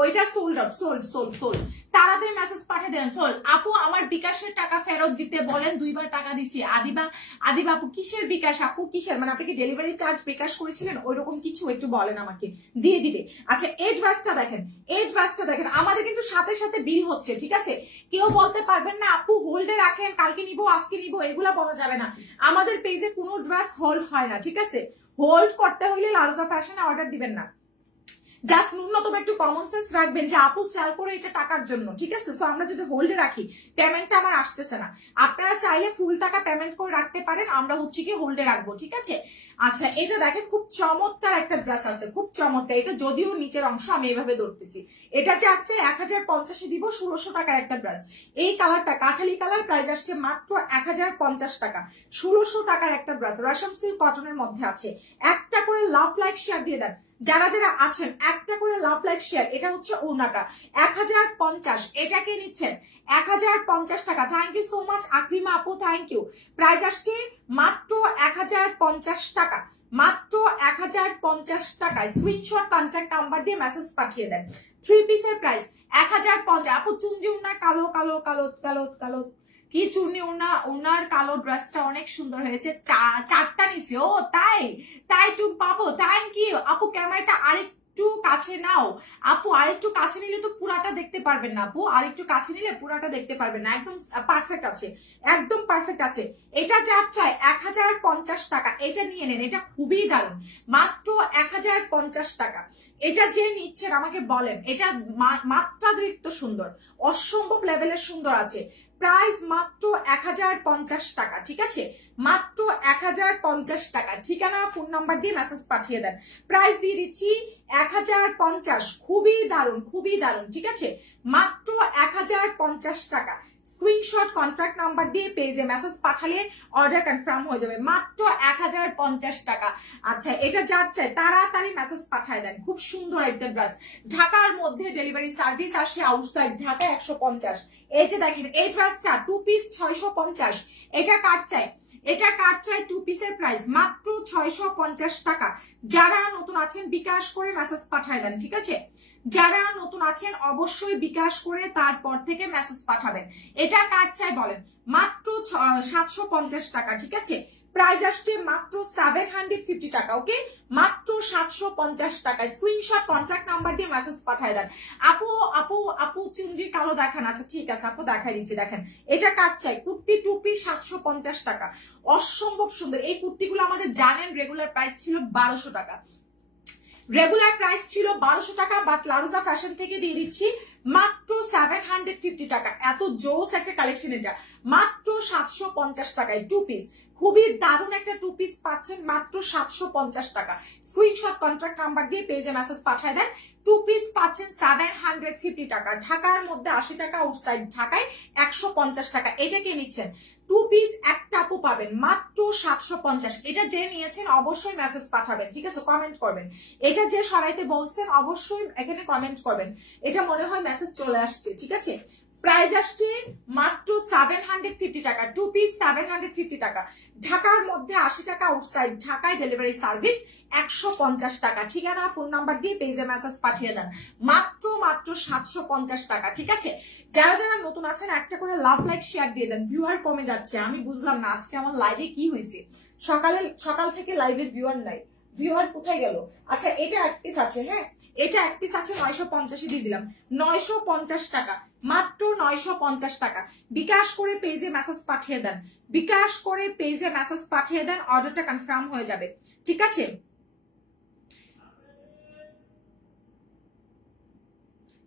ওইটা সোল্ড আউট, সোল্ড তাড়াতাড়ি মেসেজ পাঠিয়ে দেন। সোল্ড আপু আমার বিকাশের টাকা ফেরত দিতে বলেন, 2 বার টাকা দিছি। আদিবা আপু কিসের বিকাশ আপু, কিসের মানে আপনি কি ডেলিভারি চার্জ বিকাশ করেছিলেন ওইরকম কিছু একটু বলেন আমাকে, দিয়ে দিবে। আচ্ছা এডভান্সটা দেখেন আমাদের কিন্তু সাথে সাথে বিল হচ্ছে, ঠিক আছে? কেউ বলতে পারবেন না আপু হোল্ডে রাখেন, কালকে নিবো আজকে নিবো, এগুলা বলা যাবে না। আমাদের পেজে কোনো ড্রেস হোল্ড হয় না, ঠিক আছে? হোল্ড করতে হলে লারজা ফ্যাশনে অর্ডার দিবেন না, জাস্ট ন্যূনতম একটু কমন সেন্স রাখবেন যে আপু সেল করে এটা টাকার জন্য, ঠিক আছে? সো আমরা যদি হোল্ডে রাখি পেমেন্টটা আমার আসতেছে না, আপনারা চাইলে ফুল টাকা পেমেন্ট করে রাখতে পারেন, আমরা হচ্ছে কি হোল্ডে রাখবো, ঠিক আছে? আচ্ছা এটা দেখেন খুব চমৎকার একটা ড্রেস আছে, খুব চমৎকার। এটা যদিও নিচের অংশ আমি এভাবে ধরতেছি, এটা চাচ্ছে 1050 দিব, 1600 টাকার একটা ড্রেস। এই কালারটা কাঠালি কালার, প্রাইস আসছে মাত্র 1050 টাকা, 1600 টাকার একটা ড্রেস, রেশম সিল্ক কটনের মধ্যে আছে। একটা করে লাভ লাইক শেয়ার দিয়ে দেন যারা যারা আছেন, একটা করে লাভ লাইক শেয়ার। এটা হচ্ছে ওড়নাটা 1050, এটাকে নিচ্ছেন 1050 টাকা। থ্যাংক ইউ সো মাচ আকরিমা আপু, থ্যাংক ইউ। প্রাইস আসছে মাত্র 1050 টাকা, মাত্র 1050 টাকায়। স্ক্রিনশট কন্ট্যাক্ট নাম্বার দিয়ে মেসেজ পাঠিয়ে দেন। 3 পিসের প্রাইস 1050। আপু চুনজি ওড়না কালো কালো কালো কালো কালো কি চুনি ওনার কালো ড্রেসটা অনেক সুন্দর হয়েছে, 4টা নিছে। ও তাই তুমি পাবো, থ্যাংক ইউ আপু। ক্যামেরাটা আরেকটু কাছে নাও আপু, আরেকটু কাছে নিলে তো পুরাটা দেখতে পারবেন না আপু, আরেকটু কাছে নিলে পুরাটা দেখতে পারবেন না। একদম পারফেক্ট আছে, একদম পারফেক্ট আছে। এটা যার চাই 1050 টাকা, এটা নিয়ে নেন, এটা খুবই দারুণ, মাত্র 1050 টাকা। এটা যে নিচ্ছেন আমাকে বলেন, এটা মাত্রাতিরিক্ত সুন্দর, অসম্ভব লেভেলের সুন্দর আছে। প্রাইস মাত্র 1050 টাকা, ঠিক আছে? মাত্র 1050 টাকা। ঠিকানা ফোন নাম্বার দিয়ে মেসেজ পাঠিয়ে দেন। প্রাইস দিয়ে দিচ্ছি 1050, খুবই দারুণ, খুবই দারুণ, ঠিক আছে? মাত্র 1050 টাকা। স্ক্রিনশট কন্ট্রাক্ট নাম্বার দিয়ে পেজে মেসেজ পাঠালে অর্ডার কনফার্ম হয়ে যাবে, মাত্র 1050 টাকা। আচ্ছা এটা যার চাই তাড়াতাড়ি মেসেজ পাঠায় দেন, খুব সুন্দর একটা ড্রেস। ঢাকার মধ্যে ডেলিভারি সার্ভিস আসে, আউটসাইড ঢাকা 150। এই যে দেখেন এই ড্রেসটা 2 পিস 650, এটা কাট চাই 2 পিসের প্রাইস মাত্র 650 টাকা। যারা নতুন আছেন বিকাশ করে মেসেজ পাঠায় দেন, ঠিক আছে? যারা নতুন আছেন অবশ্যই বিকাশ করে তারপর থেকে মেসেজ পাঠাবেন। এটা কাট চাই বলেন, মাত্র 750 টাকা, ঠিক আছে? প্রাইস আসছে মাত্র 750 টাকা, ওকে? মাত্র 750 টাকা। স্ক্রিনশট কন্ট্রাক্ট নাম্বার দিয়ে মেসেজ পাঠায় দেন। আপু আপু আপু চুনরি কালো দেখান, আচ্ছা ঠিক আছে আপু দেখাই দিচ্ছি। দেখেন এটা কাট চাই, কুর্তি 2 পিস 750 টাকা, অসম্ভব সুন্দর। এই কুর্তিগুলো আমাদের জানেন রেগুলার প্রাইস ছিল 1200 টাকা, রেগুলার প্রাইস ছিল 1200 টাকা, বাট লারুজা ফ্যাশন থেকে দিয়ে দিচ্ছি মাত্র 750 টাকা। এত জোস একটা কালেকশন, এটা মাত্র 750 টাকায় 2 পিস, খুবই দারুণ একটা 2 পিস পাচ্ছেন মাত্র 750 টাকা। স্ক্রিনশট কন্ট্রাক্ট নাম্বার দিয়ে পেজে মেসেজ পাঠায় দেন। 2 পিস পাচ্ছেন 750 টাকা, ঢাকার মধ্যে 80 টাকা, আউটসাইড ঢাকায় 150 টাকা। এটাকে নিচ্ছেন 2 পিস একটা আপু পাবেন মাত্র 750। এটা যে নিয়েছেন অবশ্যই মেসেজ পাঠাবেন, ঠিক আছে? কমেন্ট করবেন। এটা যে সরাইতে বলছেন অবশ্যই এখানে কমেন্ট করবেন। এটা মনে হয় মেসেজ চলে আসছে, ঠিক আছে? প্রাইস আসছে মাত্র 750 টাকা, 2 পিস 750 টাকা, ঢাকার মধ্যে 80 টাকা, আউটসাইড ঢাকায় ডেলিভারি সার্ভিস 150 টাকা। ঠিকানা ফোন নাম্বার দিয়ে পেজে মেসেজ পাঠিয়ে দেন, মাত্র 750 টাকা, ঠিক আছে? যারা যারা নতুন আছেন একটা করে লাভ লাইক শেয়ার দিয়ে দেন। ভিউয়ার কমে যাচ্ছে, আমি বুঝলাম না আজকে আমার লাইভে কি হয়েছে, সকাল থেকে লাইভের ভিউয়ার নাই, ভিউয়ার কোথায় গেল? আচ্ছা এটা এক পিস আছে, হ্যাঁ এটা এক পিস আছে 950 দিয়ে দিলাম, 950 টাকা, মাত্র 950 টাকা। বিকাশ করে পেজে মেসেজ পাঠিয়ে দেন, বিকাশ করে পেজে মেসেজ পাঠিয়ে দেন, অর্ডারটা কনফার্ম হয়ে যাবে, ঠিক আছে?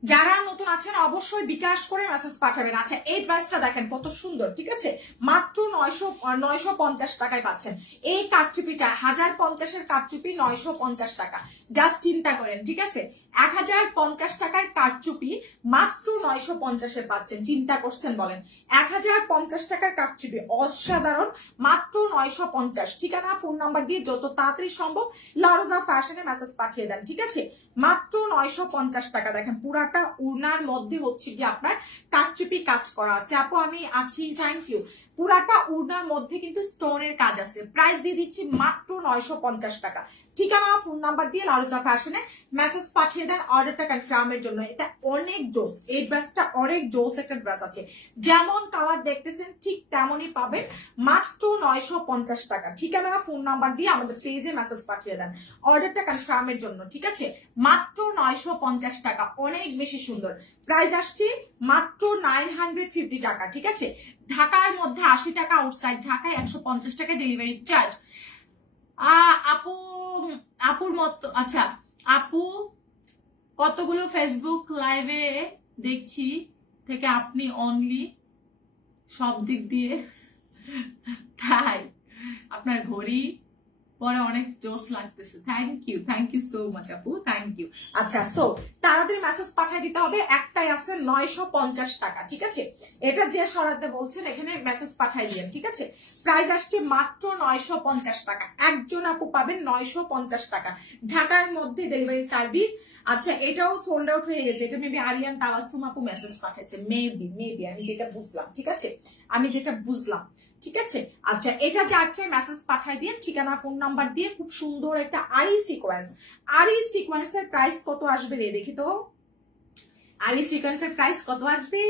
যারা নতুন আছেন অবশ্যই বিকাশ করে মেসেজ পাঠাবেন। আচ্ছা এই ড্রেসটা দেখেন কত সুন্দর, ঠিক আছে? মাত্র 950 টাকায় পাচ্ছেন। এই কাটচুপিটা 1050-এর কাটচুপি 950 টাকা, জাস্ট চিন্তা করেন, ঠিক আছে? 1050 টাকার কাটচুপি মাত্র 950-এ পাচ্ছেন, চিন্তা করছেন বলেন? 1050 টাকার কাটচুপি অসাধারণ, মাত্র 950। ঠিকানা ফোন নাম্বার দিয়ে যত তাড়াতাড়ি সম্ভব লারোজা ফ্যাশনে মেসেজ পাঠিয়ে দেন, ঠিক আছে? মাত্র 950 টাকা। দেখেন পুরাটা উড়নার মধ্যে হচ্ছে কি আপনার কাটচুপি কাজ করা আছে। আপু আমি আছি, থ্যাংক ইউ। পুরাটা উড়নার মধ্যে কিন্তু স্টোনের কাজ আছে। প্রাইস দিয়ে দিচ্ছি মাত্র 950 টাকা, ঠিকানা ফোন নাম্বার দিয়ে লারুজা ফ্যাশনে মেসেজ পাঠিয়ে দেন অর্ডারটা কনফার্মের জন্য। এটা অনেক জোস, এই ড্রেসটা অনেক জোস একটা ড্রেস আছে, যেমন কালার দেখতেছেন ঠিক তেমনই পাবেন, মাত্র 950 টাকা। ঠিকানা ফোন নাম্বার দিয়ে আমাদের পেজে মেসেজ পাঠিয়ে দেন অর্ডারটা কনফার্মের জন্য, ঠিক আছে? মাত্র 950 টাকা, অনেক বেশি সুন্দর। প্রাইস আসছে মাত্র 950 টাকা, ঠিক আছে? ঢাকার মধ্যে 80 টাকা, আউটসাইড ঢাকায় 150 টাকা ডেলিভারি চার্জ। আপুর মতো, আচ্ছা আপু কতগুলো ফেসবুক লাইভে দেখছি থেকে আপনি অনলি সব দিক দিয়ে, তাই আপনার ঘড়ি পরে অনেক জোস লাগতেছে। থ্যাংক ইউ সো মাচ আপু, থ্যাংক ইউ। আচ্ছা, সো তাড়াতাড়ি মেসেজ পাঠিয়ে দিতে হবে, একটাই আছে 950 টাকা, ঠিক আছে? এটা যে সরাতে বলছেন এখানে মেসেজ পাঠিয়ে দিবেন, ঠিক আছে? প্রাইস আসছে মাত্র 950 টাকা, একজন আপু পাবেন 950 টাকা, ঢাকার মধ্যে ডেলিভারি সার্ভিস। আচ্ছা, এটাও সোল্ড আউট হয়ে গেছে, এটা মেবি আরিয়ান তাবাসসুম আপু মেসেজ পাঠাইছে, মেবি আমি যেটা বুঝলাম, ঠিক আছে? আমি যেটা বুঝলাম, ঠিক আছে? আচ্ছা, এটা যার চাই মেসেজ পাঠাই দিয়ে ঠিকানা ফোন নাম্বার দিয়ে, খুব সুন্দর একটা আরি সিকোয়েন্স। আরি সিকোয়েন্সের প্রাইস কত আসবে রে দেখি তো, আরি সিকোয়েন্সের প্রাইস কত আসবে?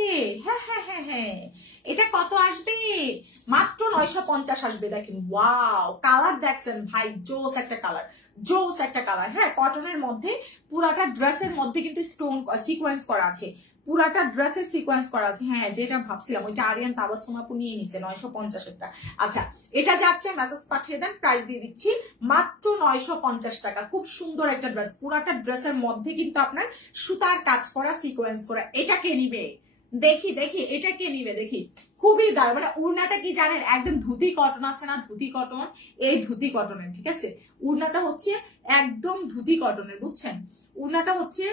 হ্যাঁ, এটা কত আসবে? মাত্র 950 আসবে। দেখেন, ওয়াও, কালার দেখছেন ভাই, জোস একটা কালার, জোস একটা কালার। হ্যাঁ, কটনের মধ্যে পুরাটা ড্রেসের মধ্যে কিন্তু স্টোন সিকোয়েন্স করা আছে, পুরাটা ড্রেসের সিকোয়েন্স করা আছে। হ্যাঁ, যেটা ভাবছিলাম ওইটা আরিয়ান তাবাসসুম আপু নিয়ে নিছে 950 টা। আচ্ছা, এটা যাচ্ছে মেসেজ পাঠিয়ে দেন, প্রাইস দিয়ে দিচ্ছি মাত্র 950 টাকা। খুব সুন্দর একটা ড্রেস, পুরাটা ড্রেসের মধ্যে কিন্তু আপনার সুতার কাজ করা, সিকোয়েন্স করা। এটা কে নিবে দেখি, এটা কে নিবে দেখি। খুবই দারুণ, মানে উড়নাটা কি জানেন, একদম ধুতি কটন আছে না, ধুতি কটন, এই ধুতি কটনের, ঠিক আছে? উড়নাটা হচ্ছে একদম ধুতি কটনের, বুঝছেন? উড়নাটা হচ্ছে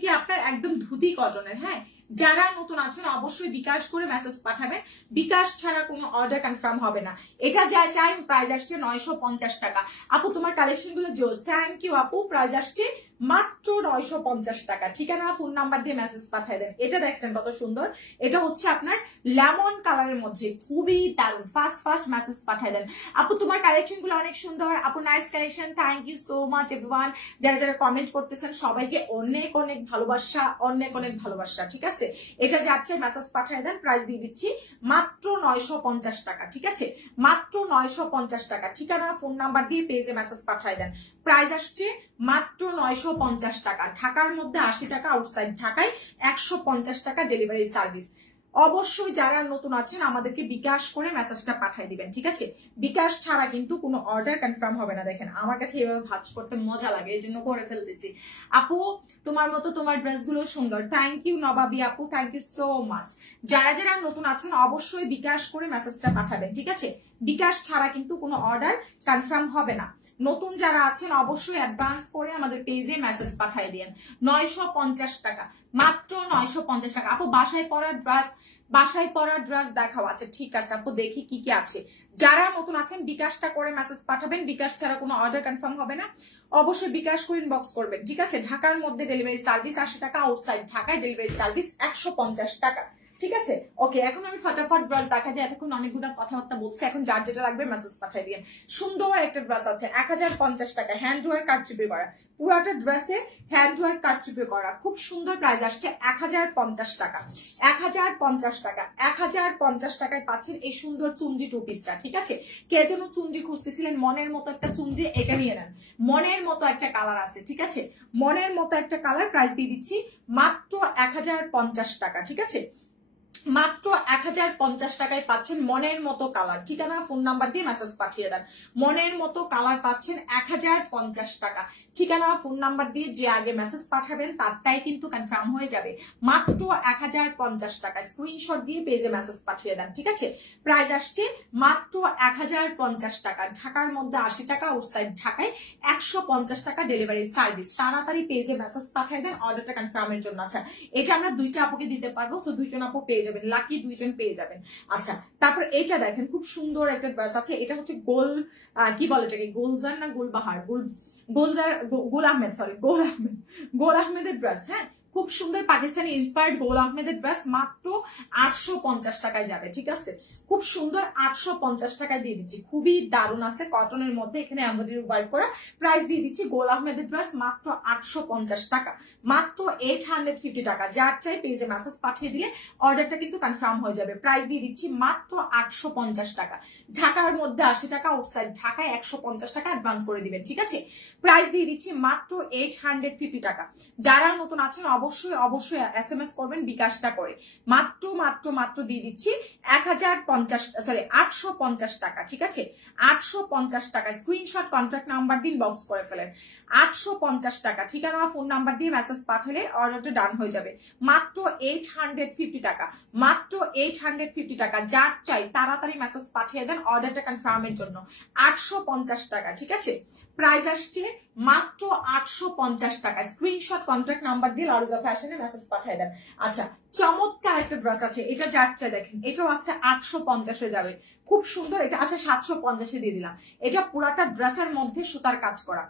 কি আপনার একদম ধুতি কটনের। হ্যাঁ, যারা নতুন আছেন অবশ্যই বিকাশ করে মেসেজ পাঠাবেন, বিকাশ ছাড়া কোনো অর্ডার কনফার্ম হবে না। এটা যা চাই, প্রাইস আসছে 950 টাকা। আপু তোমার কালেকশন গুলো জোস, থ্যাংক ইউ আপু। প্রাইস আসছে মাত্র 950 টাকা। ঠিকানা ফোন নাম্বার দিয়ে মেসেজ পাঠিয়ে দেন। এটা দেখছেন কত সুন্দর, এটা হচ্ছে আপনার লেমন কালারের মধ্যে, খুবই দারুণ। ফার্স্ট মেসেজ পাঠিয়ে দেন। আপু তোমার কালেকশন গুলো অনেক সুন্দর, আপু nice collection, thank you so much everyone. যারা কমেন্ট করতেছেন সবাইকে অনেক ভালোবাসা, অনেক ভালোবাসা, ঠিক আছে? এটা যাচ্ছে মেসেজ পাঠিয়ে দেন, প্রাইস দিয়ে দিচ্ছি মাত্র 950 টাকা, ঠিক আছে? মাত্র 950 টাকা। ঠিকানা ফোন নাম্বার দিয়ে পেজে মেসেজ পাঠিয়ে দেন। প্রাইস আসছে মাত্র 950 টাকা, ঢাকার মধ্যে 80 টাকা, আউটসাইড ঢাকায় 150 টাকা ডেলিভারি সার্ভিস। অবশ্যই যারা নতুন আছেন আমাদেরকে বিকাশ করে মেসেজটা পাঠিয়ে দিবেন, ঠিক আছে? বিকাশ ছাড়া কিন্তু কোনো অর্ডার কনফার্ম হবে না। দেখেন, আমার কাছে এভাবে ভাঁজ করতে মজা লাগে, এই জন্য করে ফেলতেছি। আপু তোমার মতো তোমার ড্রেসগুলো সুন্দর, থ্যাংক ইউ নবাবী আপু, থ্যাংক ইউ সো মাচ। যারা নতুন আছেন অবশ্যই বিকাশ করে মেসেজটা পাঠাবেন, ঠিক আছে? বিকাশ ছাড়া কিন্তু কোনো অর্ডার কনফার্ম হবে না। নতুন যারা আছেন অবশ্যই অ্যাডভান্স করে আমাদের পেজে মেসেজ পাঠিয়ে দিন। 950 টাকা, মাত্র 950 টাকা। আপু বাসায় পরার ড্রেস দেখাও। আচ্ছা, ঠিক আছে আপু, দেখি কি কি আছে। যারা নতুন আছেন বিকাশটা করে মেসেজ পাঠাবেন, বিকাশ ছাড়া কোনো অর্ডার কনফার্ম হবে না। অবশ্যই বিকাশ করে ইনবক্স করবেন, ঠিক আছে? ঢাকার মধ্যে ডেলিভারি সার্ভিস 80 টাকা, আউটসাইড ঢাকায় ডেলিভারি সার্ভিস 150 টাকা, ঠিক আছে? ওকে, এখন আমি ফটাফট ড্রেস দেখা দিই, এতক্ষণ অনেকগুলো কথাবার্তা বলছি। এখন যার যেটা লাগবে মেসেজ পাঠিয়ে দিন। সুন্দর একটা ড্রেস আছে 1050 টাকা, হ্যান্ড ওয়ার্ক কাটচুপি করা, পুরাটা ড্রেসে হ্যান্ড ওয়ার্ক কাটচুপি করা, খুব সুন্দর। প্রাইস আসছে 1050 টাকা, 1050 টাকা, 1050 টাকায় পাচ্ছেন এই সুন্দর চুন্ডি টু পিসটা, ঠিক আছে? কে যেন চুন্ডি খুঁজতেছিলেন, মনের মতো একটা চুন্ডি, এটা নিয়ে নেন। মনের মতো একটা কালার আছে, ঠিক আছে? মনের মতো একটা কালার। প্রাইস দিয়ে দিচ্ছি মাত্র 1050 টাকা, ঠিক আছে? মাত্র 1050 টাকায় পাচ্ছেন মনের মতো কালার। ঠিকানা ফোন নাম্বার দিয়ে মেসেজ পাঠিয়ে দেন। মনের মতো কালার পাচ্ছেন 1050 টাকা। ঠিকানা ফোন নাম্বার দিয়ে যে আগে মেসেজ পাঠাবেন তারটাই কিন্তু কনফার্ম হয়ে যাবে। মাত্র 1050 টাকা। স্ক্রিনশট দিয়ে পেজে মেসেজ পাঠিয়ে দেন, ঠিক আছে? প্রাইস আসছে মাত্র 1050 টাকা, ঢাকার মধ্যে 80 টাকা, আউটসাইড ঢাকায় 150 টাকা ডেলিভারি সার্ভিস। তাড়াতাড়ি পেজে মেসেজ পাঠিয়ে দেন অর্ডারটা কনফার্মের জন্য। আচ্ছা, এটা আমরা দুইটা আপুকে দিতে পারবো, তো দুইজন আপু পেয়ে যাবেন, লাকি দুইজন পেয়ে যাবেন। আচ্ছা, তারপর এইটা দেখেন, খুব সুন্দর একটা ড্রেস আছে। এটা হচ্ছে কি বলে এটাকে, গোলজার না গোলবাহার, গোল আহমেদ, সরি গোল আহমেদের ড্রেস। হ্যাঁ, খুব সুন্দর পাকিস্তানি ইন্সপায়ার্ড গোল আহমেদের ড্রেস মাত্র 850 টাকায় যাবে, ঠিক আছে? খুব সুন্দর 850 টাকায় দিয়ে দিচ্ছি, খুবই দারুণ আছে, কটনের মধ্যে এখানে এমব্রয়ডারি ওয়ার্ক করা। প্রাইস দিয়ে দিচ্ছি গোল আহমেদের ড্রেস মাত্র 850 টাকা, মাত্র 850 টাকা। যার চাই পেজে মেসেজ পাঠিয়ে দিলে অর্ডারটা কিন্তু কনফার্ম হয়ে যাবে। প্রাইস দিয়ে দিচ্ছি মাত্র 850 টাকা। ঢাকার মধ্যে 80 টাকা, আউটসাইড ঢাকায় 150 টাকা অ্যাডভান্স করে দিবেন, ঠিক আছে? প্রাইস দিয়ে দিচ্ছি মাত্র 850 টাকা। যারা নতুন আছেন অবশ্যই অবশ্যই SMS করবেন বিকাশটা করে। মাত্র মাত্র মাত্র দিয়ে দিচ্ছি 850 টাকা, ঠিক আছে? 850 টাকা। স্ক্রিনশট কন্ট্যাক্ট নাম্বার দিন, বক্স করে ফেলেন। 850 টাকা। ঠিকানা ফোন নাম্বার দিয়ে মেসেজ পাঠালে অর্ডারটা ডান হয়ে যাবে। মাত্র 850 টাকা, মাত্র 850 টাকা। যার চাই তাড়াতাড়ি মেসেজ পাঠিয়ে দেন অর্ডারটা কনফার্মের জন্য। 850 টাকা, ঠিক আছে? প্রাইস আসছে মাত্র 850 টাকা। স্ক্রিনশট কন্ট্যাক্ট নাম্বার দিয়ে লরিজা ফ্যাশনে মেসেজ পাঠিয়ে দেন। আচ্ছা, চমৎকার একটা ড্রেস আছে, এটা যাচ্ছে দেখেন, এটাও আজকে 850 যাবে। খুব সুন্দর এটা। আচ্ছা, 750 দিয়ে দিলাম। এটা পুরাটা ড্রেসের মধ্যে সুতার কাজ করা।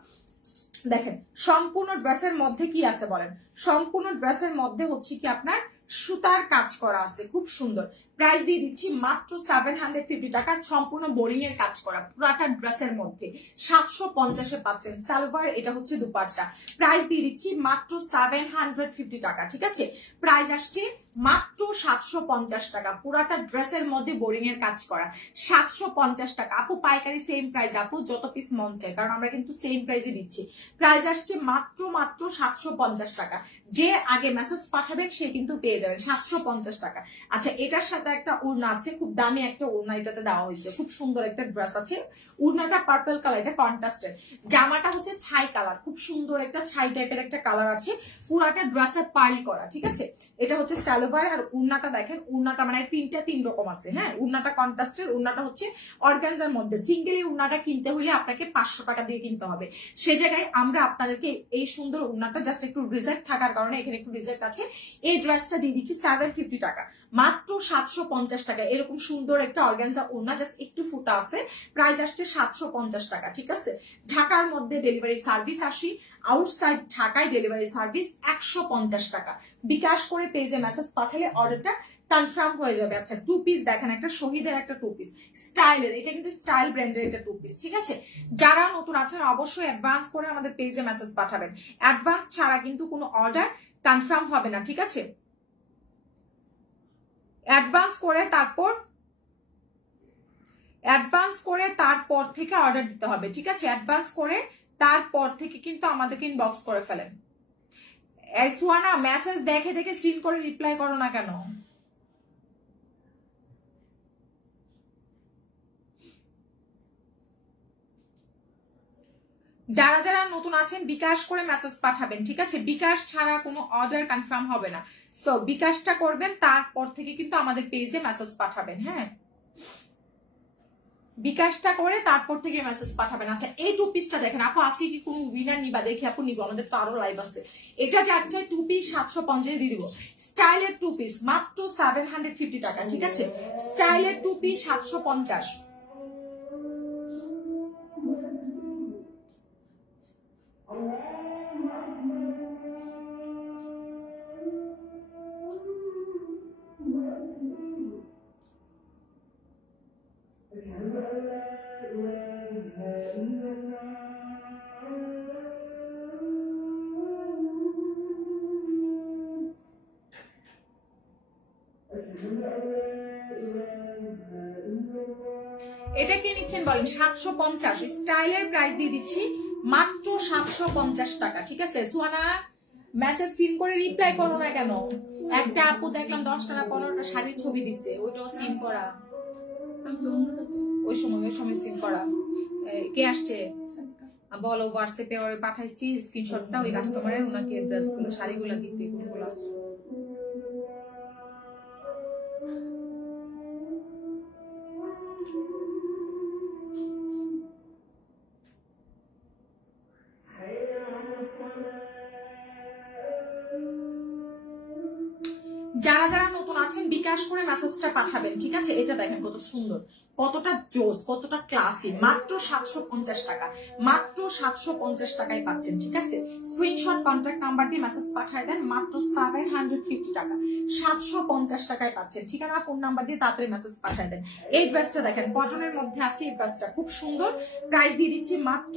দেখেন সম্পূর্ণ ড্রেসের মধ্যে কি আছে বলেন? সম্পূর্ণ ড্রেসের মধ্যে হচ্ছে কি আপনার সুতার কাজ করা আছে, খুব সুন্দর। প্রাইস দিয়ে দিচ্ছি মাত্র 750 টাকা। সম্পূর্ণ বোরিং এর কাজ করা পুরাটা ড্রেসের মধ্যে 750 পাচ্ছেন। সালোয়ার, এটা হচ্ছে দুপাট্টা। প্রাইস দিয়ে দিচ্ছি মাত্র 750 টাকা, ঠিক আছে? প্রাইস আসছে মাত্র 750 টাকা। পুরাটা ড্রেসের মধ্যে বোরিং এর কাজ করা 750 টাকা। আপু পাইকারি সেম প্রাইস আপু, যত পিস মন চায়, কারণ আমরা কিন্তু সেম প্রাইসে দিচ্ছি। প্রাইস আসছে মাত্র মাত্র 750 টাকা। যে আগে মেসেজ পাঠাবেন সে কিন্তু পেয়ে যাবেন 750 টাকা। আচ্ছা, এটার সাথে একটা ওড়না আছে, খুব দামি একটা ওড়না এটাতে দেওয়া হয়েছে। খুব সুন্দর একটা ড্রেস আছে। ওড়নাটা পার্পল কালার, এটা কন্ট্রাস্টের। জামাটা হচ্ছে ছাই কালার, খুব সুন্দর একটা ছাই টাইপের একটা কালার আছে। পুরাটা ড্রেসে পার্ল করা, ঠিক আছে? এটা হচ্ছে সালোয়ার। আর ওড়নাটা দেখেন, ওড়নাটা মানে তিন রকম আছে। হ্যাঁ, ওড়নাটা কন্ট্রাস্টের, ওড়নাটা হচ্ছে অর্গানজার মধ্যে। সিঙ্গেলি ওড়নাটা কিনতে হলে আপনাকে 500 টাকা দিয়ে কিনতে হবে। সে জায়গায় আমরা আপনাদেরকে এই সুন্দর ওড়নাটা জাস্ট একটু রিজেক্ট থাকার কারণে এখানে একটু রিজেক্ট আছে, এই ড্রেসটা দিয়ে দিচ্ছি 750 টাকা, মাত্র 750 টাকা। এরকম সুন্দর একটা অর্গানজা ওড়না, জাস্ট একটু ফুটা আছে। প্রাইস আসছে 750 টাকা, ঠিক আছে? ঢাকার মধ্যে ডেলিভারি সার্ভিস 80, আউটসাইড ঢাকায় ডেলিভারি সার্ভিস 150 টাকা। বিকাশ করে পেজে মেসেজ পাঠালে অর্ডারটা কনফার্ম হয়ে যাবে। আচ্ছা, টু পিস দেখেন, একটা শহীদের একটা টু পিস স্টাইলের, এটা কিন্তু স্টাইল ব্র্যান্ডের একটা টু পিস, ঠিক আছে? যারা নতুন আছেন অবশ্যই অ্যাডভান্স করে আমাদের পেজে মেসেজ পাঠাবেন। অ্যাডভান্স ছাড়া কিন্তু কোনো অর্ডার কনফার্ম হবে না, ঠিক আছে? অ্যাডভান্স করে তারপর থেকে অর্ডার দিতে হবে, ঠিক আছে? অ্যাডভান্স করে তারপর থেকে কিন্তু আমাদেরকে ইনবক্স করে ফেলেন। সুয়ানা, মেসেজ দেখে দেখে সিন করে রিপ্লাই করো না কেন? যারা যারা নতুন আছেন বিকাশ করে মেসেজ পাঠাবেন, ঠিক আছে? বিকাশ ছাড়া কোনো অর্ডার কনফার্ম হবে না। সো বিকাশটা করবেন, তারপর থেকে কিন্তু আমাদের পেজে মেসেজ পাঠাবেন। হ্যাঁ, বিকাশটা করে তারপর থেকে মেসেজ পাঠাবেন। আচ্ছা, এই টু পিসটা দেখেন আপু, আজকে কি কোনো উইনার নিবা? দেখি আপু, নিবো, আমাদের তো আরো লাইভ আছে। এটা যাচ্ছে টু পিস 750 দিয়ে দিব। স্টাইলের টু পিস মাত্র 750 টাকা, ঠিক আছে? স্টাইলের টু পিস 750। এটা কে নিচ্ছেন বলেন? 750। স্টাইলের প্রাইস দিয়ে দিচ্ছি মাত্র 750 টাকা, ঠিক আছে? সুহানা, মেসেজ সিন করে রিপ্লাই করো না কেন? একটা আপু দেখলাম 10টা না 15টা শাড়ির ছবি দিচ্ছে, ওইটাও সিন করা। ওই সময় সিন করা। কে আসছে বলো, হোয়াটসঅ্যাপে ওরে পাঠাইছি স্ক্রিনশটটা, ওই কাস্টমারের, ওনাকে ড্রেসগুলো শাড়িগুলো দিতে কোনগুলো আছে। যারা যারা নতুন আছেন বিকাশ করে মেসেজটা পাঠাবেন, ঠিক আছে? এটা দেখেন কত সুন্দর, কতটা জোস, কতটা ক্লাসি, মাত্র 750 টাকা, মাত্র 750 টাকায় পাচ্ছেন। ঠিক আছে, স্ক্রিনশট কন্ট্যাক্ট নাম্বার দিয়ে মেসেজ পাঠিয়ে দেন, মাত্র 750 টাকা, 750 টাকায় পাচ্ছেন। ঠিকানা ফোন নাম্বার দিয়ে তাড়াতাড়ি মেসেজ পাঠিয়ে দেন। এই ড্রেসটা দেখেন কটনের মধ্যে আছে, এই ড্রেসটা খুব সুন্দর, প্রাইস দিয়ে দিচ্ছি মাত্র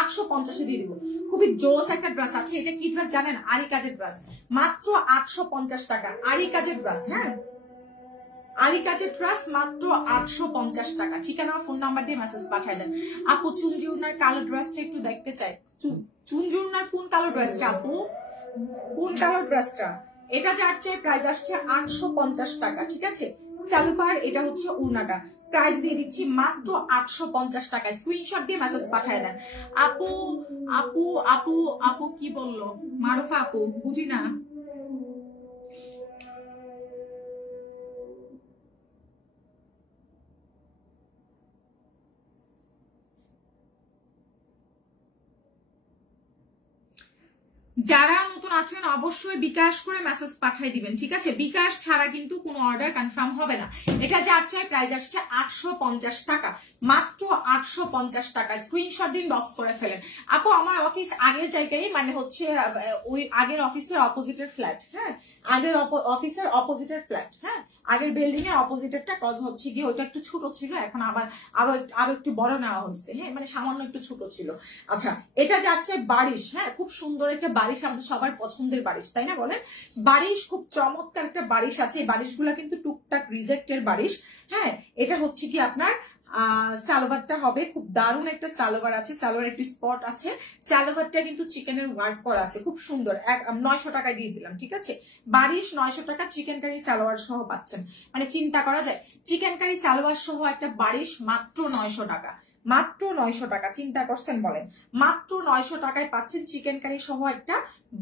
850 দিয়ে দিব। খুবই জোস একটা ড্রেস আছে। এটা কি ড্রেস জানেন? আরি কাজের ড্রেস, মাত্র 850 টাকা, আরি কাজের ড্রেস। হ্যাঁ, আরি কাজের ড্রেস মাত্র 850 টাকা। ঠিকানা ফোন নাম্বার দিয়ে মেসেজ পাঠিয়ে দেন। আপু চুনরি উনার কালো ড্রেসটা একটু দেখতে চাই। চুনরি উনার কোন কালো ড্রেসটা আপু? কোন কালো ড্রেসটা? এটা যার চাই প্রাইস আসছে 850 টাকা। ঠিক আছে, সালোয়ার, এটা হচ্ছে উনাটা, প্রাইস দিয়ে দিচ্ছি মাত্র 850 টাকায়। স্ক্রিনশট দিয়ে মেসেজ পাঠিয়ে দেন। আপু আপু আপু আপু কি বললো মারুফা আপু? বুঝি না। যারা নতুন আছেন অবশ্যই বিকাশ করে মেসেজ পাঠিয়ে দিবেন। ঠিক আছে, বিকাশ ছাড়া কিন্তু কোনো অর্ডার কনফার্ম হবে না। এটা যার চাই প্রাইস আসছে 850 টাকা, মাত্র 850 টাকা। স্ক্রিনশট দিন, বক্স করে ফেলেন। আপু আমার অফিস আগের জায়গায়, মানে হচ্ছে ওই আগের অফিসের অপোজিটের ফ্ল্যাট। হ্যাঁ, আগের অফিসের অপোজিটের ফ্ল্যাট। হ্যাঁ, আগের বিল্ডিং এর অপোজিটেরটা, কজ হচ্ছে গিয়ে ওইটা একটু ছোট ছিল, এখন আবার আরো একটু বড় নেওয়া হয়েছে। হ্যাঁ, মানে সামান্য একটু ছোট ছিল। আচ্ছা, এটা যাচ্ছে বারিশ। হ্যাঁ, খুব সুন্দর একটা বারিশ, আমাদের সবার পছন্দের বারিশ, তাই না বলেন? বারিশ খুব চমৎকার একটা বারিশ আছে। এই বারিশগুলা কিন্তু টুকটাক রিজেক্টের বারিশ। হ্যাঁ, এটা হচ্ছে কি আপনার সালোয়ারটা হবে খুব দারুণ একটা সালোয়ার আছে, সালোয়ার একটু স্পট আছে। সালোয়ারটা কিন্তু চিকেনের ওয়ার্ক করা আছে, খুব সুন্দর। 900 টাকায় দিয়ে দিলাম। ঠিক আছে, বারিশ 900 টাকা, চিকেন কারি সালোয়ার সহ পাচ্ছেন। মানে চিন্তা করা যায়, চিকেন কারি সালোয়ার সহ একটা বারিশ মাত্র 900 টাকা, মাত্র 900 টাকা। চিন্তা করছেন বলেন? মাত্র 900 টাকায় পাচ্ছেন চিকেন কারি সহ একটা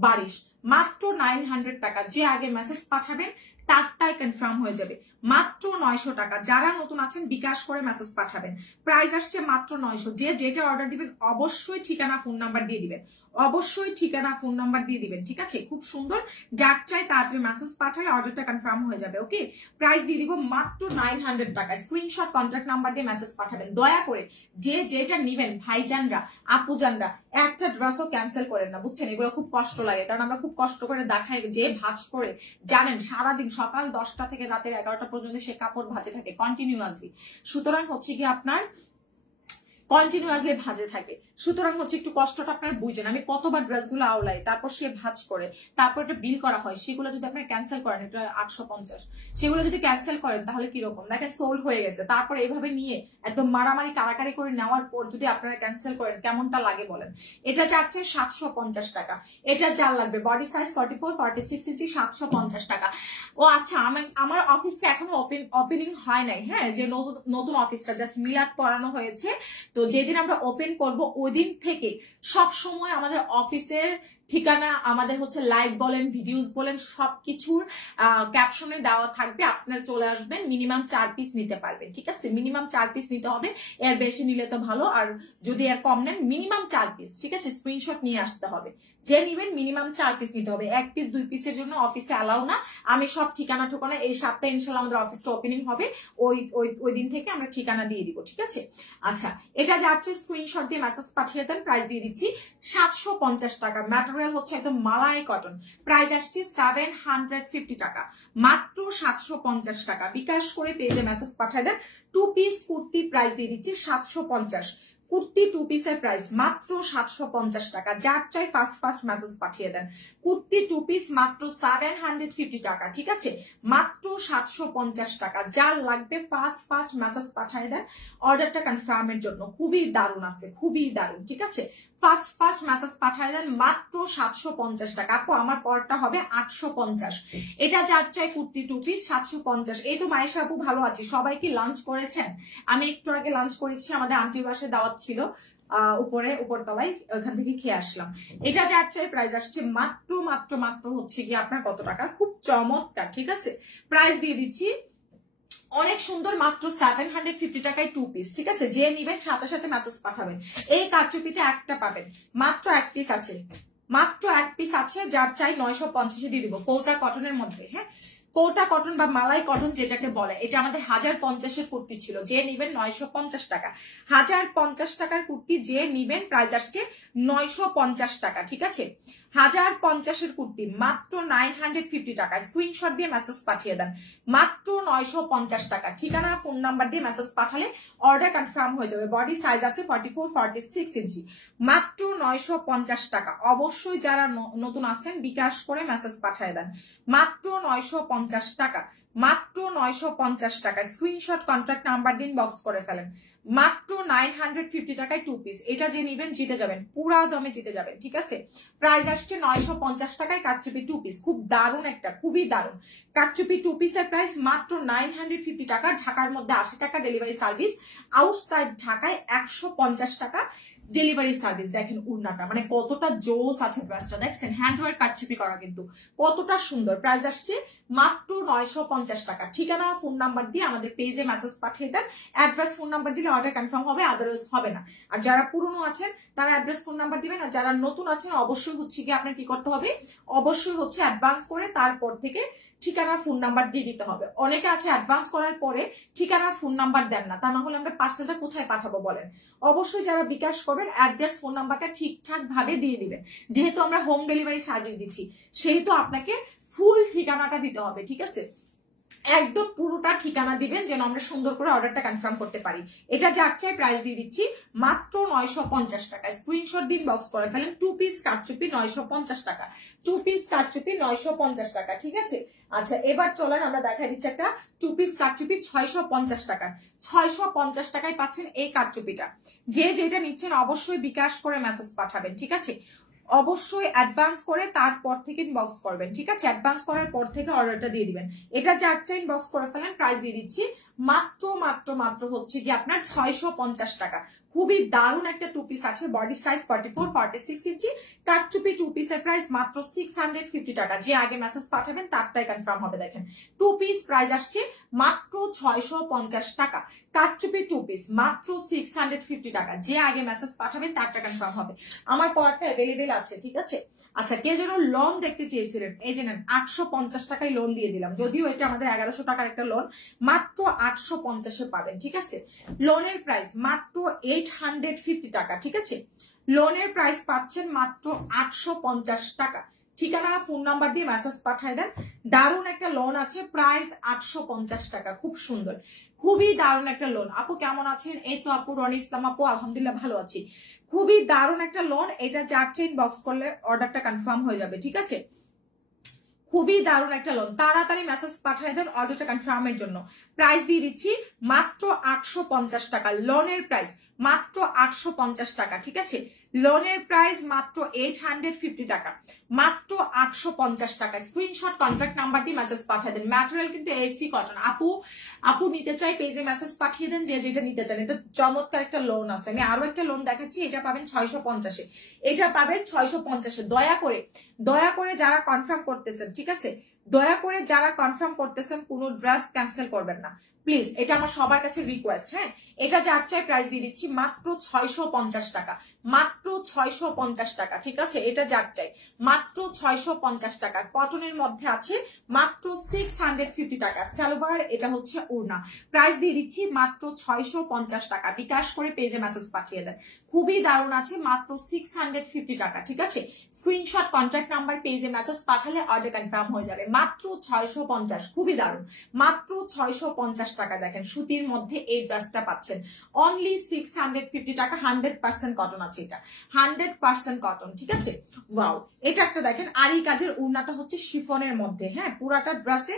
বারিশ, মাত্র 900 টাকা। যে আগে মেসেজ পাঠাবেন তারটাই কনফার্ম হয়ে যাবে। মাত্র 900 টাকা। যারা নতুন আছেন বিকাশ করে মেসেজ পাঠাবেন। প্রাইস আসছে মাত্র 900। যে যেটা অর্ডার দিবেন অবশ্যই ঠিকানা ফোন নাম্বার দিয়ে দিবেন, অবশ্যই ঠিকানা ফোন নাম্বার দিয়ে দিবেন। ঠিক আছে, খুব সুন্দর। যার চাই তাড়াতাড়ি মেসেজ পাঠালে অর্ডারটা কনফার্ম হয়ে যাবে। ওকে, প্রাইস দিয়ে দিব মাত্র 900 টাকা। স্ক্রিনশট কন্ট্যাক্ট নাম্বার দিয়ে মেসেজ পাঠাবেন। দয়া করে যে যেটা নিবেন ভাইজানরা, আপুজানরা, একটা ড্রেসও ক্যান্সেল করেন না, বুঝছেন? এগুলো খুব কষ্ট লাগে, কারণ আমরা খুব কষ্ট করে দেখাই, যে ভাঁজ করে জানেন সারাদিন সকাল 10টা থেকে রাতের 11টা পর্যন্ত সে কাপড় ভাজে থাকে কন্টিনিউয়াসলি। সুতরাং হচ্ছে কি আপনার কন্টিনিউয়াসলি ভাজে থাকে, সুতরাং হচ্ছে একটু কষ্টটা আপনার বুঝেন। আমি কতবার ড্রেসগুলো আওলাই, তারপর সে ভাজ করে, তারপর এটা বিল করা হয়। সেগুলো যদি আপনার ক্যান্সেল করেন, এটা 850, সেগুলো যদি ক্যান্সেল করেন তাহলে কিরকম দেখেন, সোল্ড হয়ে গেছে। তারপর এইভাবে নিয়ে একদম মারামারি কারাকারি করে নেওয়ার পর যদি আপনারা ক্যান্সেল করেন কেমনটা লাগে বলেন? এটা যাচ্ছে 750 টাকা। এটা যার লাগবে বডি সাইজ 44, 46 ইঞ্চি, 750 টাকা। ও আচ্ছা, আমার অফিসটা এখনো ওপেনিং হয় নাই। হ্যাঁ, যে নতুন অফিসটা জাস্ট মিলাদ পড়ানো হয়েছে, তো যেদিন আমরা ওপেন করব ওই দিন থেকে সব সময় আমাদের অফিসের ঠিকানা, আমাদের হচ্ছে লাইভ বলেন, ভিডিওস বলেন, সবকিছুর ক্যাপশনে দেওয়া থাকবে। আপনারা চলে আসবেন, মিনিমাম 4 পিস নিতে পারবেন। ঠিক আছে, মিনিমাম 4 পিস নিতে হবে, এর বেশি নিলে তো ভালো, আর যদি এর কম নেন মিনিমাম 4 পিস। ঠিক আছে, স্ক্রিনশট নিয়ে আসতে হবে। যে নিবেন মিনিমাম 4 পিস নিতে হবে, 1 পিস 2 পিসের জন্য অফিসে অ্যালাউ না। আমি সব ঠিকানা ঠিকানা এই সপ্তাহে ইনশাল্লাহ আমাদের অফিসটা ওপেনিং হবে, ওই দিন থেকে আমরা ঠিকানা দিয়ে দিব। ঠিক আছে, আচ্ছা, এটা যাচ্ছে স্ক্রিনশট দিয়ে মেসেজ পাঠিয়ে দেন। প্রাইস দিয়ে দিচ্ছি 750 টাকা। ম্যাটেরিয়াল হচ্ছে একদম মালাই কটন। প্রাইস আসছে 750 টাকা, মাত্র 750 টাকা। বিকাশ করে পেজে মেসেজ পাঠিয়ে দেন। 2 পিস কুর্তি প্রাইস দিয়ে দিচ্ছি 750। কুর্তি 2 পিসের প্রাইস মাত্র 750 টাকা। যার চাই ফার্স্ট মেসেজ পাঠিয়ে দেন। কুর্তি 2 পিস মাত্র 750 টাকা। ঠিক আছে, মাত্র 750 টাকা। যার লাগবে ফার্স্ট মেসেজ পাঠিয়ে দেন অর্ডারটা কনফার্মের জন্য। খুবই দারুণ আছে, খুবই দারুণ। ঠিক আছে, ফার্স্ট মেসেজ পাঠিয়ে দেন, মাত্র 750 টাকা। আপু আমার পরটা হবে 850। এটা যার চাই কুর্তি 2 পিস 750। এই তো মায়েশা আপু ভালো আছি। সবাই কি লাঞ্চ করেছেন? আমি একটু আগে লাঞ্চ করেছি, আমাদের আন্টির বাসায় দাওয়াত ছিল উপরতলায়, ওখান থেকে খেয়ে আসলাম। এটা যার চাই প্রাইস আসছে মাত্র হচ্ছে কি আপনার কত টাকা? খুব চমৎকার। ঠিক আছে, প্রাইস দিয়ে দিচ্ছি অনেক সুন্দর, মাত্র 750 টাকায় 2 পিস। ঠিক আছে, যে নিবেন সাথে সাথে মেসেজ পাঠাবেন। এই কারচুপিতে একটা পাবেন, মাত্র 1 পিস আছে, মাত্র 1 পিস আছে। যার চাই 950 দিয়ে দিব, কোটা কটনের মধ্যে। হ্যাঁ, কোটা কটন বা মালাই কটন যেটাকে বলে, এটা আমাদের 1050-এর কুর্তি ছিল, যে নিবেন 950 টাকা। 1050 টাকার কুর্তি যে নিবেন প্রাইস আসছে 950 টাকা, ঠিক আছে। 1050-এর কুর্তি মাত্র 950 টাকা। স্ক্রিনশট দিয়ে মেসেজ পাঠিয়ে দেন, মাত্র 950 টাকা। ঠিকানা ফোন নাম্বার দিয়ে মেসেজ পাঠালে অর্ডার কনফার্ম হয়ে যাবে। বডি সাইজ আছে 44-46 ইঞ্চি, মাত্র 950 টাকা। অবশ্যই যারা নতুন আছেন বিকাশ করে মেসেজ পাঠিয়ে দেন, মাত্র 950 টাকা, মাত্র 950 টাকা। স্ক্রিনশট কন্ট্যাক্ট নাম্বার দিন, বক্স করে ফেলেন। মাত্র 950 টাকায় 2 পিস। এটা যে নিবেন জিতে যাবেন, পুরা দমে জিতে যাবেন, ঠিক আছে। প্রাইস আসছে 950 টাকায় কাটচুপি 2 পিস। খুব দারুণ একটা, খুবই দারুণ কাটচুপি 2 পিসের প্রাইস মাত্র 950 টাকা। ঢাকার মধ্যে 80 টাকা ডেলিভারি সার্ভিস, আউটসাইড ঢাকায় 150 টাকা ডেলিভারি সার্ভিস। দেখেন উড়নাটা মানে কতটা জোস আছে, ড্রেসটা দেখছেন, হ্যান্ডওয়ার্ক কাটচুপি করা, কিন্তু কতটা সুন্দর। প্রাইস আসছে মাত্র 950 টাকা। ঠিকানা ফোন নাম্বার দিয়ে আমাদের পেজে মেসেজ পাঠিয়ে দেন। অ্যাড্রেস ফোন নাম্বার দিলে অর্ডার কনফার্ম হবে, আদারওয়াইজ হবে না। আর যারা পুরনো আছেন তারা অ্যাড্রেস ফোন নাম্বার দিবেন, আর যারা নতুন আছেন অবশ্যই হচ্ছে কি আপনার কি করতে হবে, অবশ্যই হচ্ছে অ্যাডভান্স করে তারপর থেকে ঠিকানা ফোন নাম্বার দিয়ে দিতে হবে। অনেকে আছে অ্যাডভান্স করার পরে ঠিকানা ফোন নাম্বার দেন না, তা না হলে আমরা পার্সেলটা কোথায় পাঠাবো বলেন। অবশ্যই যারা বিকাশ করবেন অ্যাড্রেস ফোন নাম্বারটা ঠিকঠাক ভাবে দিয়ে দিবেন। যেহেতু আমরা হোম ডেলিভারি সার্ভিস দিচ্ছি সেহেতু আপনাকে ফুল ঠিকানাটা দিতে হবে, ঠিক আছে। একদম পুরোটা ঠিকানা দিবেন যেন আমরা সুন্দর করে অর্ডারটা কনফার্ম করতে পারি। এটা যার চাই প্রাইস দিয়ে দিচ্ছি মাত্র 950 টাকা। স্ক্রিনশট দিন, বক্স করে ফেলেন। 2 পিস কাটচুপি 950 টাকা, 2 পিস কাটচুপি 950 টাকা, ঠিক আছে। আচ্ছা এবার চলেন আমরা দেখা দিচ্ছি একটা 2 পিস কাটচুপি 650 টাকা। 650 টাকায় পাচ্ছেন এই কাটচুপিটা। যে যেটা নিচ্ছেন অবশ্যই বিকাশ করে মেসেজ পাঠাবেন, ঠিক আছে। অবশ্যই অ্যাডভান্স করে তারপর থেকে ইনবক্স করবেন, ঠিক আছে। অ্যাডভান্স করার পর থেকে অর্ডারটা দিয়ে দিবেন। এটা যার চাই ইনবক্স করে ফেলেন। প্রাইস দিয়ে দিচ্ছি মাত্র মাত্র মাত্র হচ্ছে কি আপনার 650 টাকা। খুবই দারুণ একটা 2 পিস আছে, বডি সাইজ 44-46 ইঞ্চি, কাটচুপি 2 পিসের প্রাইস মাত্র 650 টাকা। যে আগে মেসেজ পাঠাবেন তারটাই কনফার্ম হবে। দেখেন 2 পিস প্রাইস আসছে মাত্র 650 টাকা। কাটচুপি 2 পিস মাত্র 650 টাকা। যে আগে মেসেজ পাঠাবেন তারটা কনফার্ম হবে। আমার পরটা অ্যাভেলেবেল আছে, ঠিক আছে। আচ্ছা কে যেন লোন দেখতে চেয়েছিলেন, এই যে নেন 850 টাকায় লোন দিয়ে দিলাম। যদিও এটা আমাদের 1100 টাকার একটা লোন, মাত্র 850-এ পাবেন, ঠিক আছে। লোনের প্রাইস মাত্র 850 টাকা, ঠিক আছে। লোনের প্রাইস পাচ্ছেন মাত্র 850 টাকা। ঠিকানা ফোন নাম্বার দিয়ে মেসেজ পাঠায় দেন। দারুণ একটা লোন আছে, প্রাইস 850 টাকা। খুব সুন্দর, খুবই দারুণ একটা লোন। আপু কেমন আছেন? এই তো আপু রনি ইসলাম আপু, আলহামদুলিল্লাহ ভালো আছি। খুবই দারুণ একটা লোন। এটা যার চেইন বক্স করলে অর্ডারটা কনফার্ম হয়ে যাবে, ঠিক আছে। খুবই দারুণ একটা লোন, তাড়াতাড়ি মেসেজ পাঠিয়ে দেন অর্ডারটা কনফার্মের জন্য। প্রাইস দিয়ে দিচ্ছি মাত্র 850 টাকা। লোনের প্রাইস মাত্র 850 টাকা, ঠিক আছে। লোনের প্রাইস মাত্র 850 টাকা, মাত্র 850 টাকা। স্ক্রিনশট কন্ট্যাক্ট নাম্বার দিয়ে মেসেজ পাঠিয়ে দেন। ম্যাটেরিয়াল কিন্তু এসি কটন। আপু নিতে চাই পেজে মেসেজ পাঠিয়ে দেন যে যেটা নিতে চান। এটা চমৎকার একটা লোন আছে। আমি আরো একটা লোন দেখাচ্ছি, এটা পাবেন 650-এ, এটা পাবেন 650-এ। দয়া করে যারা কনফার্ম করতেছেন, ঠিক আছে, দয়া করে যারা কনফার্ম করতেছেন কোনো ড্রেস ক্যান্সেল করবেন না প্লিজ। এটা আমার সবার কাছে রিকোয়েস্ট। হ্যাঁ, এটা যার চাই প্রাইস দিয়ে দিচ্ছি মাত্র 650 টাকা, মাত্র 650 টাকা, ঠিক আছে। এটা যার চাই মাত্র 650 টাকা। কটনের মধ্যে আছে মাত্র 650 টাকা। সালোয়ার, এটা হচ্ছে ওড়না। প্রাইস দিয়ে দিচ্ছি মাত্র 650 টাকা। বিকাশ করে পেজে মেসেজ পাঠিয়ে দেন। খুবই দারুণ আছে, মাত্র 650 টাকা, ঠিক আছে। স্ক্রিনশট কন্ট্যাক্ট নাম্বার পেজে মেসেজ পাঠালে অর্ডার কনফার্ম হয়ে যাবে। মাত্র 650, খুবই দারুণ, মাত্র 650 টাকা। দেখেন সুতির মধ্যে এই ড্রেসটা পাচ্ছেন অনলি 650 টাকা। 100% কটন আছে, এটা 100% কটন, ঠিক আছে। ওয়াও, এটা একটা দেখেন আরি কাজের ওড়নাটা হচ্ছে শিফনের মধ্যে। হ্যাঁ, পুরাটা ড্রেসে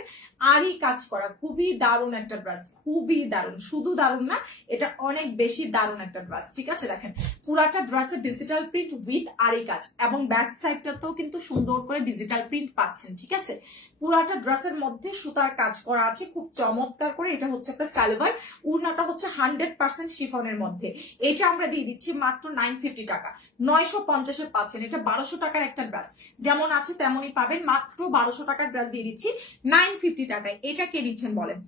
আরি কাজ করা, খুবই দারুণ একটা ড্রেস, খুবই দারুণ। শুধু দারুণ না, এটা অনেক বেশি দারুণ একটা ড্রেস, ঠিক আছে। দেখেন পুরাটা ড্রেসে ডিজিটাল প্রিন্ট উইথ আরি কাজ, এবং ব্যাক সাইডটাতেও কিন্তু সুন্দর করে ডিজিটাল প্রিন্ট পাচ্ছেন, ঠিক আছে। পুরাটা ড্রেসের মধ্যে সুতার কাজ করা আছে খুব চমৎকার করে। এটা হচ্ছে একটা সালোয়ার, ওড়নাটা হচ্ছে 100% শিফনের মধ্যে। এটা আমরা দিয়ে দিচ্ছি মাত্র 950 টাকা। 950-এ পাচ্ছেন। এটা 1200 টাকার একটা ড্রেস, যেমন আছে তেমনই পাবেন। মাত্র 1200 টাকার ড্রেস দিয়ে দিচ্ছি 950 টাকায়। এটা কে নিচ্ছেন বলেন?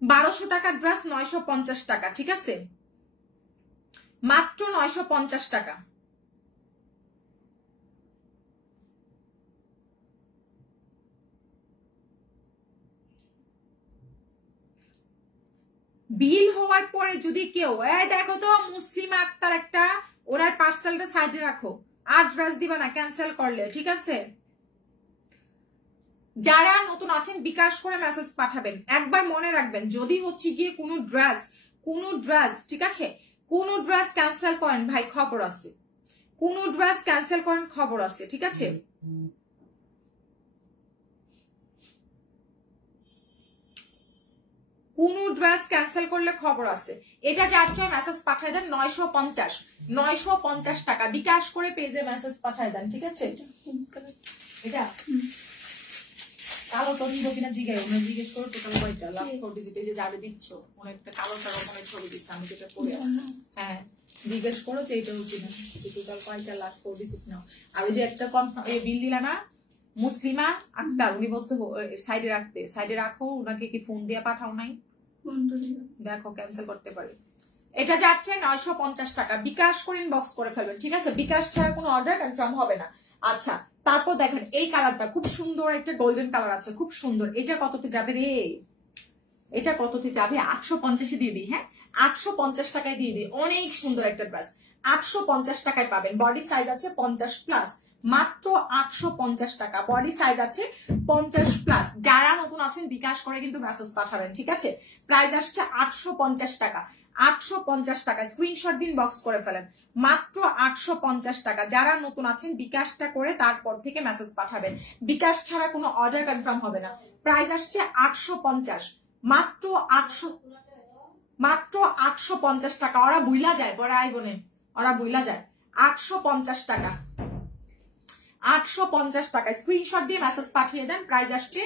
1200 টাকার ড্রেস 950 টাকা, ঠিক আছে, মাত্র 950 টাকা। বিল হওয়ার পরে যদি কেউ দেখো তো মুসলিমা আক্তার একটা ওনার পার্সেলটা সাইডে রাখো, আর ড্রেস দিবা না ক্যান্সেল করলে, ঠিক আছে? যারা নতুন আছেন বিকাশ করে মেসেজ পাঠাবেন। একবার মনে রাখবেন, যদি হচ্ছে গিয়ে কোনো ড্রেস ঠিক আছে, কোনো ড্রেস ক্যান্সেল করেন ভাই খবর আছে, কোনো ড্রেস ক্যান্সেল করেন খবর আছে, ঠিক আছে? কোনো ড্রেস ক্যান্সেল করলে খবর আছে। এটা যার চাই মেসেজ পাঠায় দেন 950 টাকা বিকাশ করে পেজে মেসেজ পাঠায় দেন, ঠিক আছে? এটা কালো তো দিব কিনা জিজ্ঞাসা, ওনার জিজ্ঞেস করে টোটাল কয়টা লাস্ট 4 ডিজিটে যে যাবে দিচ্ছ, অনেকটা কালো রকমের ছবি দিচ্ছে, আমি যেটা পড়ে আছি। হ্যাঁ জিজ্ঞেস করো যে এটা হচ্ছে না, যে টোটাল কয়টা লাস্ট 4 ডিজিট নাও। আর ওই যে একটা বিল দিলা না মুসলিমা আক্তার, উনি বলছে সাইডে রাখতে, সাইডে রাখো। ওনাকে কি ফোন দিয়ে পাঠাও নাই? দেখো ক্যান্সেল করতে পারি। এটা যাচ্ছে 950 টাকা বিকাশ করে ইনবক্স করে ফেলবেন, ঠিক আছে? বিকাশ ছাড়া কোনো অর্ডার কনফার্ম হবে না। আচ্ছা তারপর দেখেন এই কালারটা খুব সুন্দর, একটা গোল্ডেন কালার আছে, খুব সুন্দর। এটা কততে যাবে রে? এটা কততে যাবে? 850 দিয়ে দিই। হ্যাঁ 850 টাকায় দিয়ে দিই। অনেক সুন্দর একটা ড্রেস, 850 টাকায় পাবেন। বডি সাইজ আছে 50+, মাত্র 850 টাকা। বডি সাইজ আছে 50+। যারা নতুন আছেন বিকাশ করে কিন্তু মেসেজ পাঠাবেন, ঠিক আছে? প্রাইস আসছে 850 টাকা। 850 টাকা স্ক্রিনশট দিন, বক্স করে ফেলেন। মাত্র 850 টাকা। যারা নতুন আছেন বিকাশটা করে তারপর থেকে মেসেজ পাঠাবেন। বিকাশ ছাড়া কোনো অর্ডার কনফার্ম হবে না। প্রাইস আসছে 850, মাত্র 850 টাকা। ওরা বুইলা যায়, বড় আই বোনে ওরা বুইলা যায়। 850 টাকা, 850 টাকা স্ক্রিনশট দিয়ে মেসেজ পাঠিয়ে দেন। প্রাইস আসছে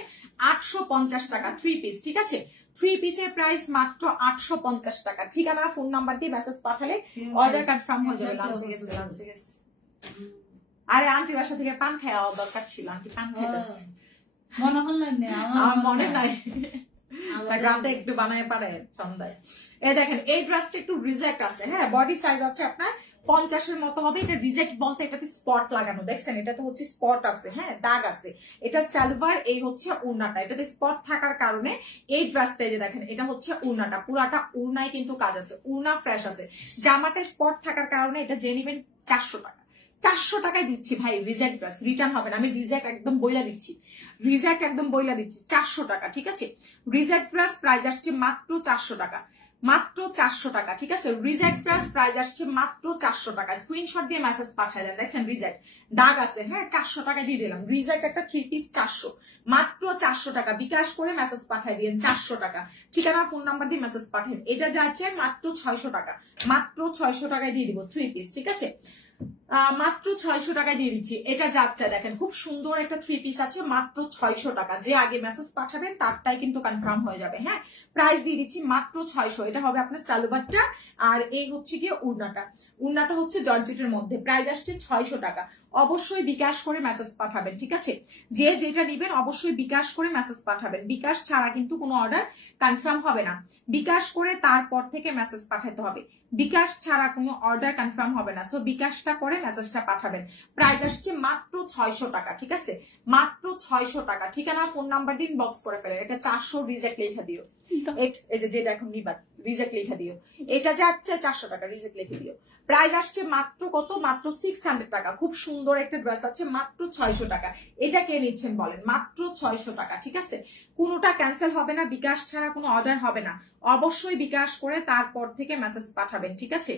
850 টাকা 3 পিস, ঠিক আছে? 3 পিসের প্রাইস মাত্র 850 টাকা। ঠিকানা ফোন নাম্বার দিয়ে মেসেজ পাঠালে অর্ডার কনফার্ম হয়ে যাবে। লাঞ্চে গেছে। আরে আন্টির বাসা থেকে পান খাওয়া দরকার ছিল, আন্টি পান খাইতেছে। আমার মনে নাই, রাতে একটু বানায় পারে সন্ধ্যায়। এই দেখেন এই ড্রেসটা একটু রিজেক্ট আছে। হ্যাঁ বডি সাইজ আছে আপনার 50-এর মতো হবে। এটা রিজেক্ট বলতে এটাতে স্পট লাগানো, দেখছেন? এটাতে হচ্ছে স্পট আছে, হ্যাঁ দাগ আছে। এটা সালোয়ার, এই হচ্ছে উড়নাটা। এটাতে স্পট থাকার কারণে এই ড্রেসটা যে দেখেন এটা হচ্ছে উড়নাটা, পুরাটা উড়নায় কিন্তু কাজ আছে, উড়না ফ্রেশ আছে। জামাটা স্পট থাকার কারণে এটা যে নিবেন 400 টাকা। 400 টাকায় দিচ্ছি ভাই। রিজেক্ট ড্রেস রিটার্ন হবে না, আমি রিজেক্ট একদম বইলা দিচ্ছি, 400 টাকা, ঠিক আছে? রিজেক্ট ড্রেস প্রাইস আসছে মাত্র 400 টাকা, মাত্র 400 টাকা, ঠিক আছে? রিজেক্ট ড্রেস প্রাইস আসছে মাত্র 400 টাকা। স্ক্রিনশট দিয়ে মেসেজ পাঠায় দেন। দেখছেন রিজেক্ট দাগ আছে, হ্যাঁ 400 টাকা দিয়ে দিলাম। রিজেক্ট একটা 3 পিস 400, মাত্র 400 টাকা। বিকাশ করে মেসেজ পাঠায় দিন 400 টাকা। ঠিকানা ফোন নাম্বার দিয়ে মেসেজ পাঠান। এটা যাচ্ছে মাত্র 600 টাকা, মাত্র 600 টাকায় দিয়ে দিব 3 পিস, ঠিক আছে? মাত্র 600 টাকায় দিয়ে দিচ্ছি। এটা যাচ্ছে দেখেন খুব সুন্দর একটা 3 পিস আছে, মাত্র 600 টাকা। যে আগে মেসেজ পাঠাবেন তারটাই কিন্তু কনফার্ম হয়ে যাবে। হ্যাঁ প্রাইস দিয়ে দিচ্ছি মাত্র 600। এটা হবে আপনার সালোয়ারটা, আর এই হচ্ছে গিয়ে উড়নাটা। উড়নাটা হচ্ছে জর্জেটের মধ্যে। প্রাইস আসছে 600 টাকা। অবশ্যই বিকাশ করে মেসেজ পাঠাবেন, ঠিক আছে? যে যেটা নিবেন অবশ্যই বিকাশ করে মেসেজ পাঠাবেন। বিকাশ ছাড়া কিন্তু কোনো অর্ডার কনফার্ম হবে না। বিকাশ করে তারপর থেকে মেসেজ পাঠাতে হবে। বিকাশ ছাড়া কোনো অর্ডার কনফার্ম হবে না। সো বিকাশটা করে মেসেজটা পাঠাবেন। প্রাইস আসছে মাত্র 600 টাকা, ঠিক আছে? মাত্র 600 টাকা। ঠিকানা ফোন নাম্বার দিন, বক্স করে ফেলেন। এটা 400 রিজেক্ট লেখা দিও। এই যে যেটা এখন নিবা রিজেক্ট লেখা দিও। এটা যাচ্ছে 400 টাকা, রিজেক্ট লিখে দিও। প্রাইস আসছে মাত্র কত? মাত্র 600 টাকা। খুব সুন্দর একটা ড্রেস আছে, মাত্র 600 টাকা। এটা কে নিচ্ছেন বলেন? মাত্র 600 টাকা, ঠিক আছে? কোনোটা ক্যান্সেল হবে না। বিকাশ ছাড়া কোনো অর্ডার হবে না। অবশ্যই বিকাশ করে তারপর থেকে মেসেজ পাঠাবেন, ঠিক আছে?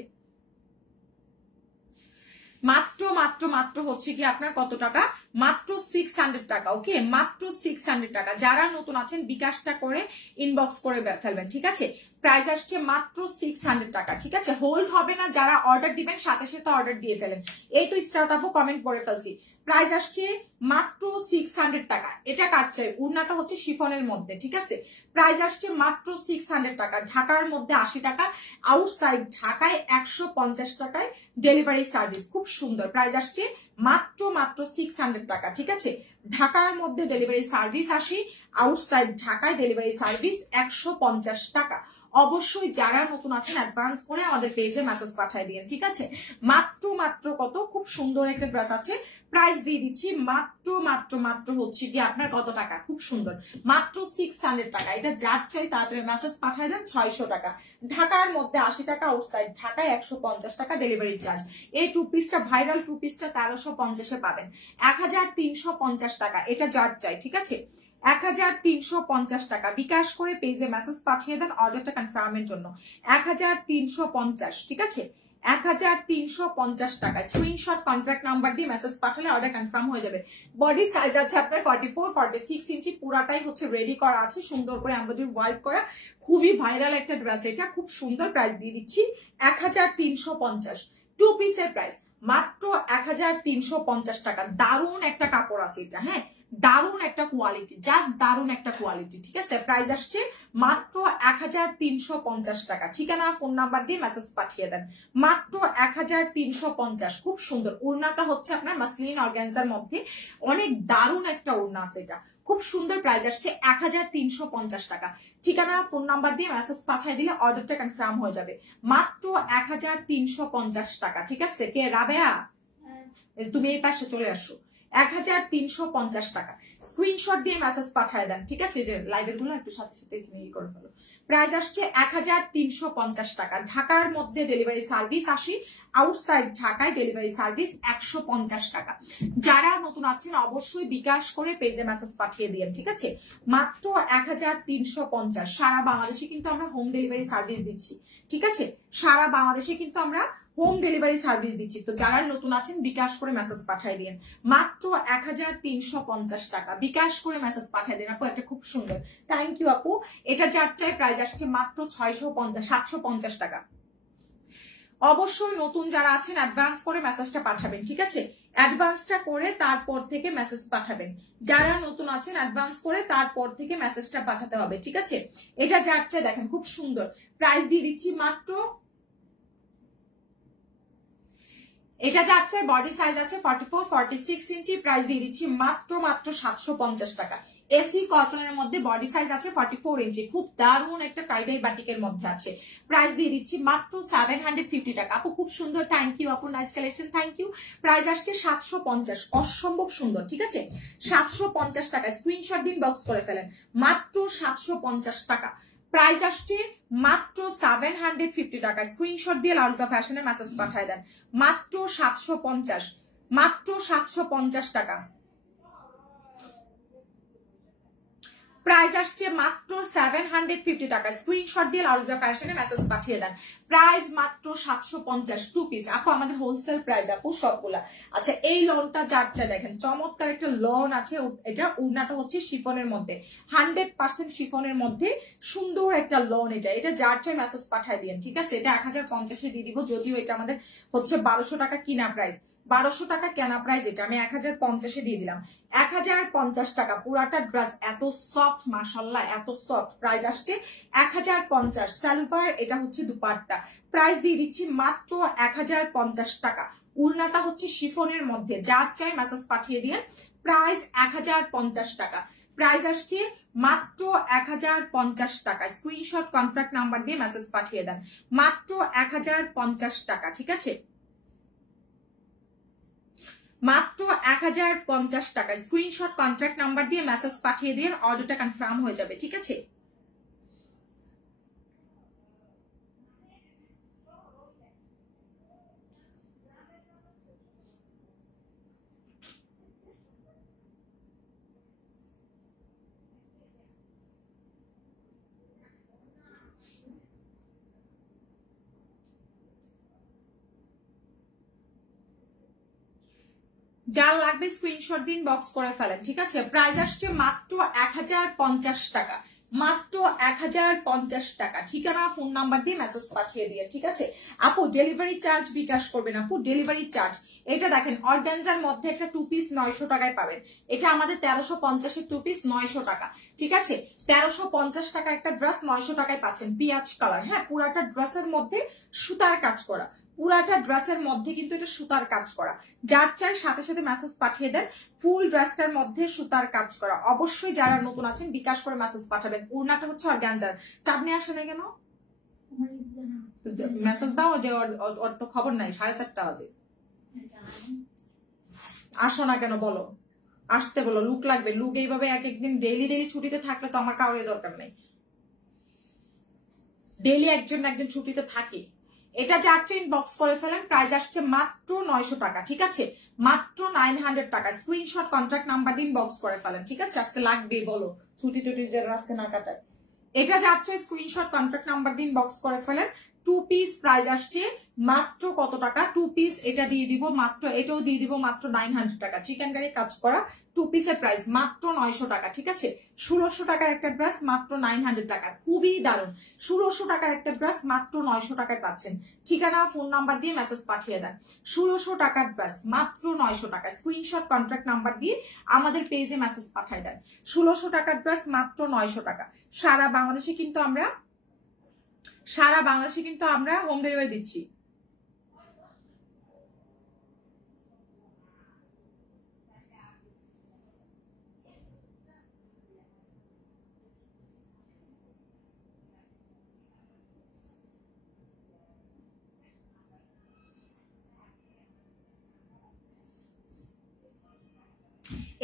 মাত্র মাত্র মাত্র হচ্ছে কি আপনার কত টাকা? মাত্র 600 টাকা। ওকে মাত্র 600 টাকা। যারা নতুন আছেন বিকাশটা করে ইনবক্স করে ফেলবেন, ঠিক আছে? প্রাইস আসছে মাত্র 600 টাকা, ঠিক আছে? হোল্ড হবে না। যারা অর্ডার দিবেন সাথে সাথে অর্ডার দিয়ে ফেলেন। এই তো স্টার্ট আপু কমেন্ট করে ফেলছি। প্রাইস আসছে মাত্র 600 টাকা। এটা কাটছে, উড়নাটা হচ্ছে শিফনের মধ্যে, ঠিক আছে? প্রাইস আসছে মাত্র 600 টাকা। ঢাকার মধ্যে 80 টাকা, আউটসাইড ঢাকায় 150 টাকায় ডেলিভারি সার্ভিস। খুব সুন্দর। প্রাইস আসছে মাত্র মাত্র 600 টাকা, ঠিক আছে? ঢাকার মধ্যে ডেলিভারি সার্ভিস 80, আউটসাইড ঢাকায় ডেলিভারি সার্ভিস 150 টাকা। অবশ্যই যারা নতুন আছেন অ্যাডভান্স করে আমাদের পেজে মেসেজ পাঠিয়ে দিন, ঠিক আছে? মাত্র কত খুব সুন্দর একটা ড্রেস আছে, প্রাইস দিয়ে দিচ্ছি মাত্র হচ্ছে কি আপনার কত টাকা, খুব সুন্দর, মাত্র 600 টাকা। এটা যার চাই তাড়াতাড়ি মেসেজ পাঠিয়ে দেন। 600 টাকা, ঢাকার মধ্যে 80 টাকা, আউটসাইড ঢাকায় 150 টাকা ডেলিভারি চার্জ। এই টু পিসটা ভাইরাল টু পিসটা 1350-এ পাবেন, 1350 টাকা। এটা যার চাই, ঠিক আছে? 1350 টাকা বিকাশ করে পেজে মেসেজ পাঠিয়ে দেন অর্ডারটা কনফার্মের জন্য। 1350, ঠিক আছে? 1350 টাকা। স্ক্রিনশট কন্ট্রাক্ট নাম্বার দিয়ে মেসেজ পাঠালে অর্ডার কনফার্ম হয়ে যাবে। বডি সাইজ আছে আপনার 44, 46 ইঞ্চি, পুরাটাই হচ্ছে রেডি করা আছে, সুন্দর করে এমব্রয়ডারি ওয়ার্ক করা, খুবই ভাইরাল একটা ড্রেস। এটা খুব সুন্দর, প্রাইস দিয়ে দিচ্ছি 1350। টু পিসের প্রাইস মাত্র 1350 টাকা। দারুণ একটা কাপড় আছে এটা, হ্যাঁ, দারুণ একটা কোয়ালিটি, জাস্ট দারুণ একটা কোয়ালিটি, ঠিক আছে? প্রাইস আসছে মাত্র 1350 টাকা। ঠিকানা ফোন নাম্বার দিয়ে মেসেজ পাঠিয়ে দেন। মাত্র 1350, খুব সুন্দর। ওড়নাটা হচ্ছে আপনার মাসলিন অর্গানজার মধ্যে, অনেক দারুণ একটা ওড়না আছে, এটা খুব সুন্দর। প্রাইস আসছে 1350 টাকা। ঠিকানা ফোন নাম্বার দিয়ে মেসেজ পাঠিয়ে দিলে অর্ডারটা কনফার্ম হয়ে যাবে। মাত্র 1350 টাকা, ঠিক আছে? কে রাবেয়া, তুমি এই পাশে চলে আসো। 1350 টাকা। স্ক্রিনশট দিয়ে মেসেজ পাঠিয়ে দেন, ঠিক আছে? যে লাইভের গুলো একটু সাথে সাথে করে ফেলো। প্রাইস আসছে 1350 টাকা। ঢাকার মধ্যে ডেলিভারি সার্ভিস 80, আউটসাইড ঢাকায় ডেলিভারি সার্ভিস 150 টাকা। যারা নতুন আছেন অবশ্যই বিকাশ করে পেজে মেসেজ পাঠিয়ে দিন, ঠিক আছে? মাত্র 1350। সারা বাংলাদেশে কিন্তু আমরা হোম ডেলিভারি সার্ভিস দিচ্ছি, ঠিক আছে? সারা বাংলাদেশে কিন্তু আমরা হোম ডেলিভারি সার্ভিস দিচ্ছি। তো যারা নতুন আছেন বিকাশ করে মেসেজ পাঠিয়ে দিন। মাত্র 1350 টাকা বিকাশ করে মেসেজ পাঠিয়ে দিন। আপু এটা খুব সুন্দর, থ্যাংক ইউ আপু। এটা যার চাই প্রাইস আসছে মাত্র 750 টাকা। অবশ্যই নতুন যারা আছেন অ্যাডভান্স করে মেসেজটা পাঠাবেন, ঠিক আছে? অ্যাডভান্সটা করে তারপর থেকে মেসেজ পাঠাবেন। যারা নতুন আছেন অ্যাডভান্স করে তারপর থেকে মেসেজটা পাঠাতে হবে, ঠিক আছে? এটা যার চাই দেখেন খুব সুন্দর, প্রাইস দিয়ে দিচ্ছি মাত্র, এটা যাচ্ছে বডি সাইজ আছে 44, 46 ইঞ্চি, প্রাইস দিয়ে দিচ্ছি মাত্র 750 টাকা। এসি কটনের মধ্যে বডি সাইজ আছে 44 ইঞ্চি, খুব দারুণ একটা টাইডাই বাটিকের মধ্যে আছে। প্রাইস দিয়ে দিচ্ছি মাত্র 750 টাকা। আপু খুব সুন্দর, থ্যাংক ইউ আপু, nice collection, thank you. Price আসছে 750, অসম্ভব সুন্দর, ঠিক আছে? 750 টাকা। স্ক্রিনশট দিন, বক্স করে ফেলেন। মাত্র 750 টাকা। প্রাইস আসছে মাত্র 750 টাকা। স্ক্রিনশট দিয়ে লাউজা ফ্যাশনে মেসেজ পাঠিয়ে দেন। মাত্র 750, মাত্র 750 টাকা। প্রাইস আসছে মাত্র 750 টাকা। স্ক্রিনশট দিয়ে লাউজা ফ্যাশনে মেসেজ পাঠিয়ে দেন। প্রাইস মাত্র 750, টু পিস। আপু আমাদের হোলসেল প্রাইস আপু সবগুলা। আচ্ছা এই লনটা যারটা দেখেন, চমৎকার একটা লন আছে। এটা উড়নাটা হচ্ছে শিফনের মধ্যে, 100% শিফনের মধ্যে সুন্দর একটা লন। এটা যার চাই মেসেজ পাঠিয়ে দিন, ঠিক আছে? এটা 1050-এ দিয়ে দিব, যদিও এটা আমাদের হচ্ছে 1200 টাকা কিনা প্রাইস, 1200 টাকা কেনা প্রাইস। এটা আমি 1050-এ দিয়ে দিলাম। 1050 টাকা পুরাটা ড্রেস, এত সফট, মাশাআল্লাহ এত সফট। প্রাইস আসছে 1050। সালোয়ার, এটা হচ্ছে দুপাট্টা। প্রাইস দিয়ে দিচ্ছি মাত্র 1050 টাকা। উড়নাটা হচ্ছে শিফনের মধ্যে, যার চাই মেসেজ পাঠিয়ে দিন। প্রাইস 1050 টাকা। প্রাইস আসছে মাত্র 1050 টাকা। স্ক্রিনশট কন্ট্রাক্ট নাম্বার দিয়ে মেসেজ পাঠিয়ে দেন। মাত্র 1050 টাকা, ঠিক আছে? মাত্র 1050 টাকা। স্ক্রিনশট কন্ট্রাক্ট নাম্বার দিয়ে মেসেজ পাঠিয়ে দিয়ে অর্ডারটা কনফার্ম হয়ে যাবে, ঠিক আছে? যার লাগবে স্ক্রিনশট দিন, বক্স করে ফেলেন, ঠিক আছে? প্রাইস আসছে মাত্র 1050 টাকা। মাত্র 1050 টাকা। ঠিকানা ফোন নাম্বার দিয়ে মেসেজ পাঠিয়ে দিয়ে, ঠিক আছে? আপু ডেলিভারি চার্জ বিকাশ করবেন আপু, ডেলিভারি চার্জ। এটা দেখেন অর্গানজার মধ্যে একটা টু পিস 900 টাকায় পাবেন। এটা আমাদের 1350-এর টু পিস 900 টাকা, ঠিক আছে? 1350 টাকা একটা ড্রেস 900 টাকায় পাচ্ছেন। পিঁয়াজ কালার, হ্যাঁ, পুরাটা ড্রেসের মধ্যে সুতার কাজ করা, পুরাটা ড্রেসের মধ্যে কিন্তু এটা সুতার কাজ করা। যার চাই সাথে সাথে মেসেজ পাঠিয়ে দেন। ফুল ড্রেসটার মধ্যে সুতার কাজ করা। অবশ্যই যারা নতুন আছেন বিকাশ করে মেসেজ পাঠাবেন। ওড়নাটা হচ্ছে অর্গানজার। চাঁদনি আসে না কেন? মেসেজ দাও যে ওর তো খবর নাই, 4:30 বাজে। আসো না কেন বলো, আসতে বলো, লুক লাগবে। লুক এইভাবে এক একদিন ডেইলি ছুটিতে থাকলে তো আমার কারোর দরকার নাই। ডেইলি একজন ছুটিতে থাকে। এটা যাচ্ছে ইনবক্স করে ফেলেন, প্রাইস আসছে মাত্র 900 টাকা, ঠিক আছে? মাত্র 900 টাকা। স্ক্রিনশট কন্ট্রাক্ট নাম্বার দিন বক্স করে ফেলেন, ঠিক আছে? আজকে লাগবে বলো, ছুটি টুটি যেন আজকে না কাটায়। এটা যাচ্ছে স্ক্রিনশট কন্ট্রাক্ট নাম্বার দিন বক্স করে ফেলেন। 2 পিস প্রাইস আসছে মাত্র কত টাকা? 2 পিস এটা দিয়ে দিব মাত্র, এটাও দিয়ে দিব মাত্র 900 টাকা। চিকেন কারি কাজ করা 2 পিসের প্রাইস মাত্র 900 টাকা, ঠিক আছে? 1600 টাকার একটা ড্রেস মাত্র 900 টাকা, খুবই দারুণ। 1600 টাকার একটা ড্রেস মাত্র 900 টাকায় পাচ্ছেন। ঠিকানা ফোন নাম্বার দিয়ে মেসেজ পাঠিয়ে দেন। 1600 টাকার ড্রেস মাত্র 900 টাকা। স্ক্রিনশট কন্ট্রাক্ট নাম্বার দিয়ে আমাদের পেজে মেসেজ পাঠিয়ে দেন। 1600 টাকার ড্রেস মাত্র 900 টাকা। সারা বাংলাদেশে কিন্তু আমরা হোম ডেলিভারি দিচ্ছি।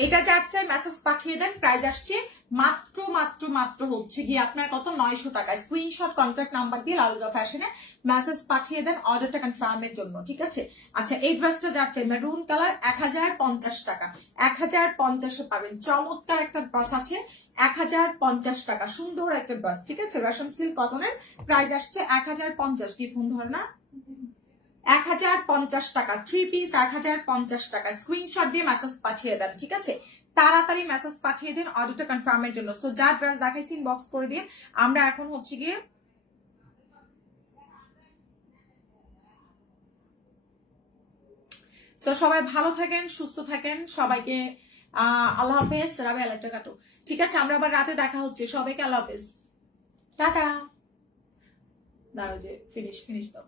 এটা যাচ্ছে মেসেজ পাঠিয়ে দেন, প্রাইস আসছে মাত্র মাত্র মাত্র হচ্ছে কি আপনার কত? 900 টাকা। স্ক্রিনশট কন্ট্যাক্ট নাম্বার দিয়ে লালুজা ফ্যাশনে মেসেজ পাঠিয়ে দেন অর্ডারটা কনফার্মের জন্য, ঠিক আছে? আচ্ছা, এই ড্রেসটা যাচ্ছে মেরুন কালার, 1050 টাকা। 1050 পাবেন। চমৎকার একটা ড্রেস আছে, 1050 টাকা। সুন্দর একটা ড্রেস, ঠিক আছে? রেশম সিল্ক কটনের, প্রাইস আসছে 1050। কি ফোন ধরে না? 1050 টাকা। 3 পিস 1050 টাকা। স্ক্রিনশট দিয়ে মেসেজ পাঠিয়ে দেন, ঠিক আছে? তাড়াতাড়ি মেসেজ পাঠিয়ে দিন অর্ডারটা কনফার্মের জন্য। সো যা ড্রেস দেখাইছি ইনবক্স করে দিন। আমরা এখন হচ্ছে গিয়ে তো সবাই ভালো থাকেন, সুস্থ থাকেন, সবাইকে আল্লাহ হাফেজ। রাবে আলাইটা কাটো, ঠিক আছে? আমরা আবার রাতে দেখা হচ্ছে। সবাইকে আল্লাহ হাফেজ, টাটা। দাঁড়াও যে ফিনিশ দাও।